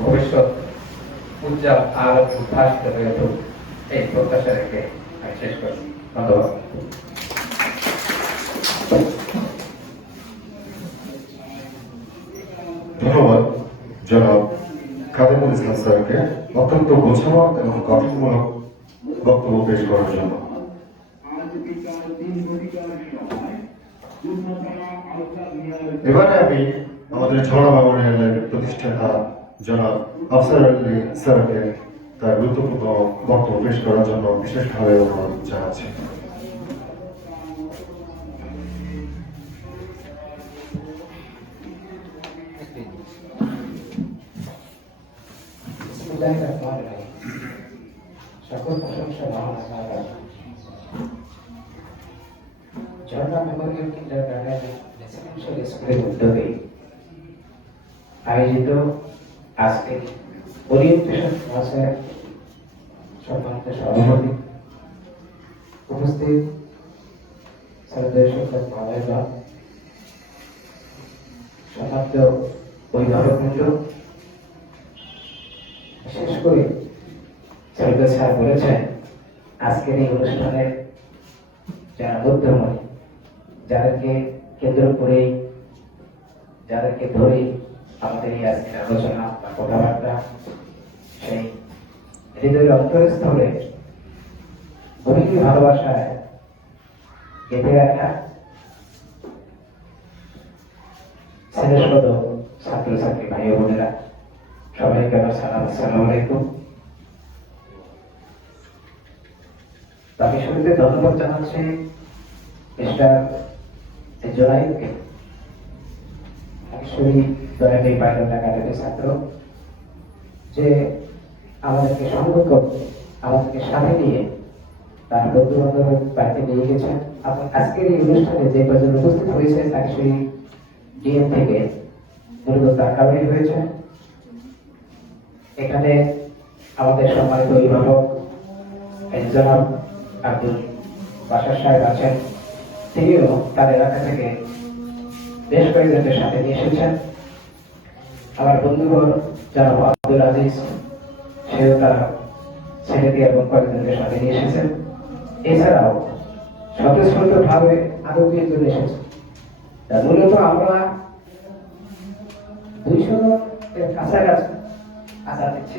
ভবিষ্যৎ উজ্জ্বল আলোকে উদ্ভাসিত হয়ে উঠুক, এই প্রত্যাশা রেখে আমি শেষ করছি। ধন্যবাদ। ধন্যবাদ জনাব খাদেমুল ইসলাম স্যারকে অত্যন্ত গোছানো এবং গঠনমূলক বক্তব্য পেশ করার জন্য। এবারে আমি আমাদের ঝড়া মেমোরিয়ালের প্রতিষ্ঠাতা জনাব আফসার আলী স্যারকে তার গুরুত্বপূর্ণ বক্তব্য পেশ করার জন্য বিশেষভাবে অনুরোধ জানাচ্ছি। সকল প্রশংসা মহান আল্লাহর। ঝর্ণা মেমোরিয়াল কিন্ডারগার্টেন রেসিডেন্সিয়াল স্কুলের উদ্যোগে আয়োজিত আজকের ওরিয়েন্টেশন ক্লাসের সম্মানিত সভাপতি, উপস্থিত শ্রদ্ধেয় শিক্ষক মহোদয়গণ, সম্মানিত অভিভাবকবৃন্দ, বিশেষ করে শ্রদ্ধেয় স্যার বলেছেন আজকের এই অনুষ্ঠানের যারা মধ্যমণি, যাদেরকে কেন্দ্র করে, যাদেরকে ধরে আমাদের এই আজকের আলোচনা বা কথাবার্তা সেই হৃদয়ের অন্তরস্থলে গভীর ভালোবাসায় গেঁথে রাখা ছেলেসদ ছাত্রছাত্রী ভাই বোনেরা, সবাইকে আমার সালাম, আসসালামু আলাইকুম। আমি শুরুতে ধন্যবাদ জানাচ্ছি মিস্টার জোনাইদকে। অ্যাকচুয়ালি দয়াটি পাইলট একাডেমির ছাত্র, যে আমাদেরকে সঙ্গ করে, আমাদেরকে সাথে নিয়ে তার বন্ধু বান্ধবের বাড়িতে নিয়ে গেছেন। এবং আজকের এই অনুষ্ঠানে যে কজন উপস্থিত হয়েছে অ্যাকচুয়ালি ডিএম থেকে মূলত তার কারণে হয়েছে। এখানে আমাদের সম্মানিত অভিভাবক জনাব আব্দুল বাশার সাহেব আছেন, তিনিও তার এলাকা থেকে বেশ কয়েকজনের সাথে নিয়ে এসেছেন। আমার বন্ধুগণ জনাব আব্দুল আজিজ, সেও তার ছেলেকে এবং কয়েকজনের সাথে নিয়ে এসেছেন। এছাড়াও স্বতঃস্ফূর্ত ভাবে আরো দুইজন এসেছে। মূলত আমরা 200 এর কাছাকাছি আশা দিচ্ছি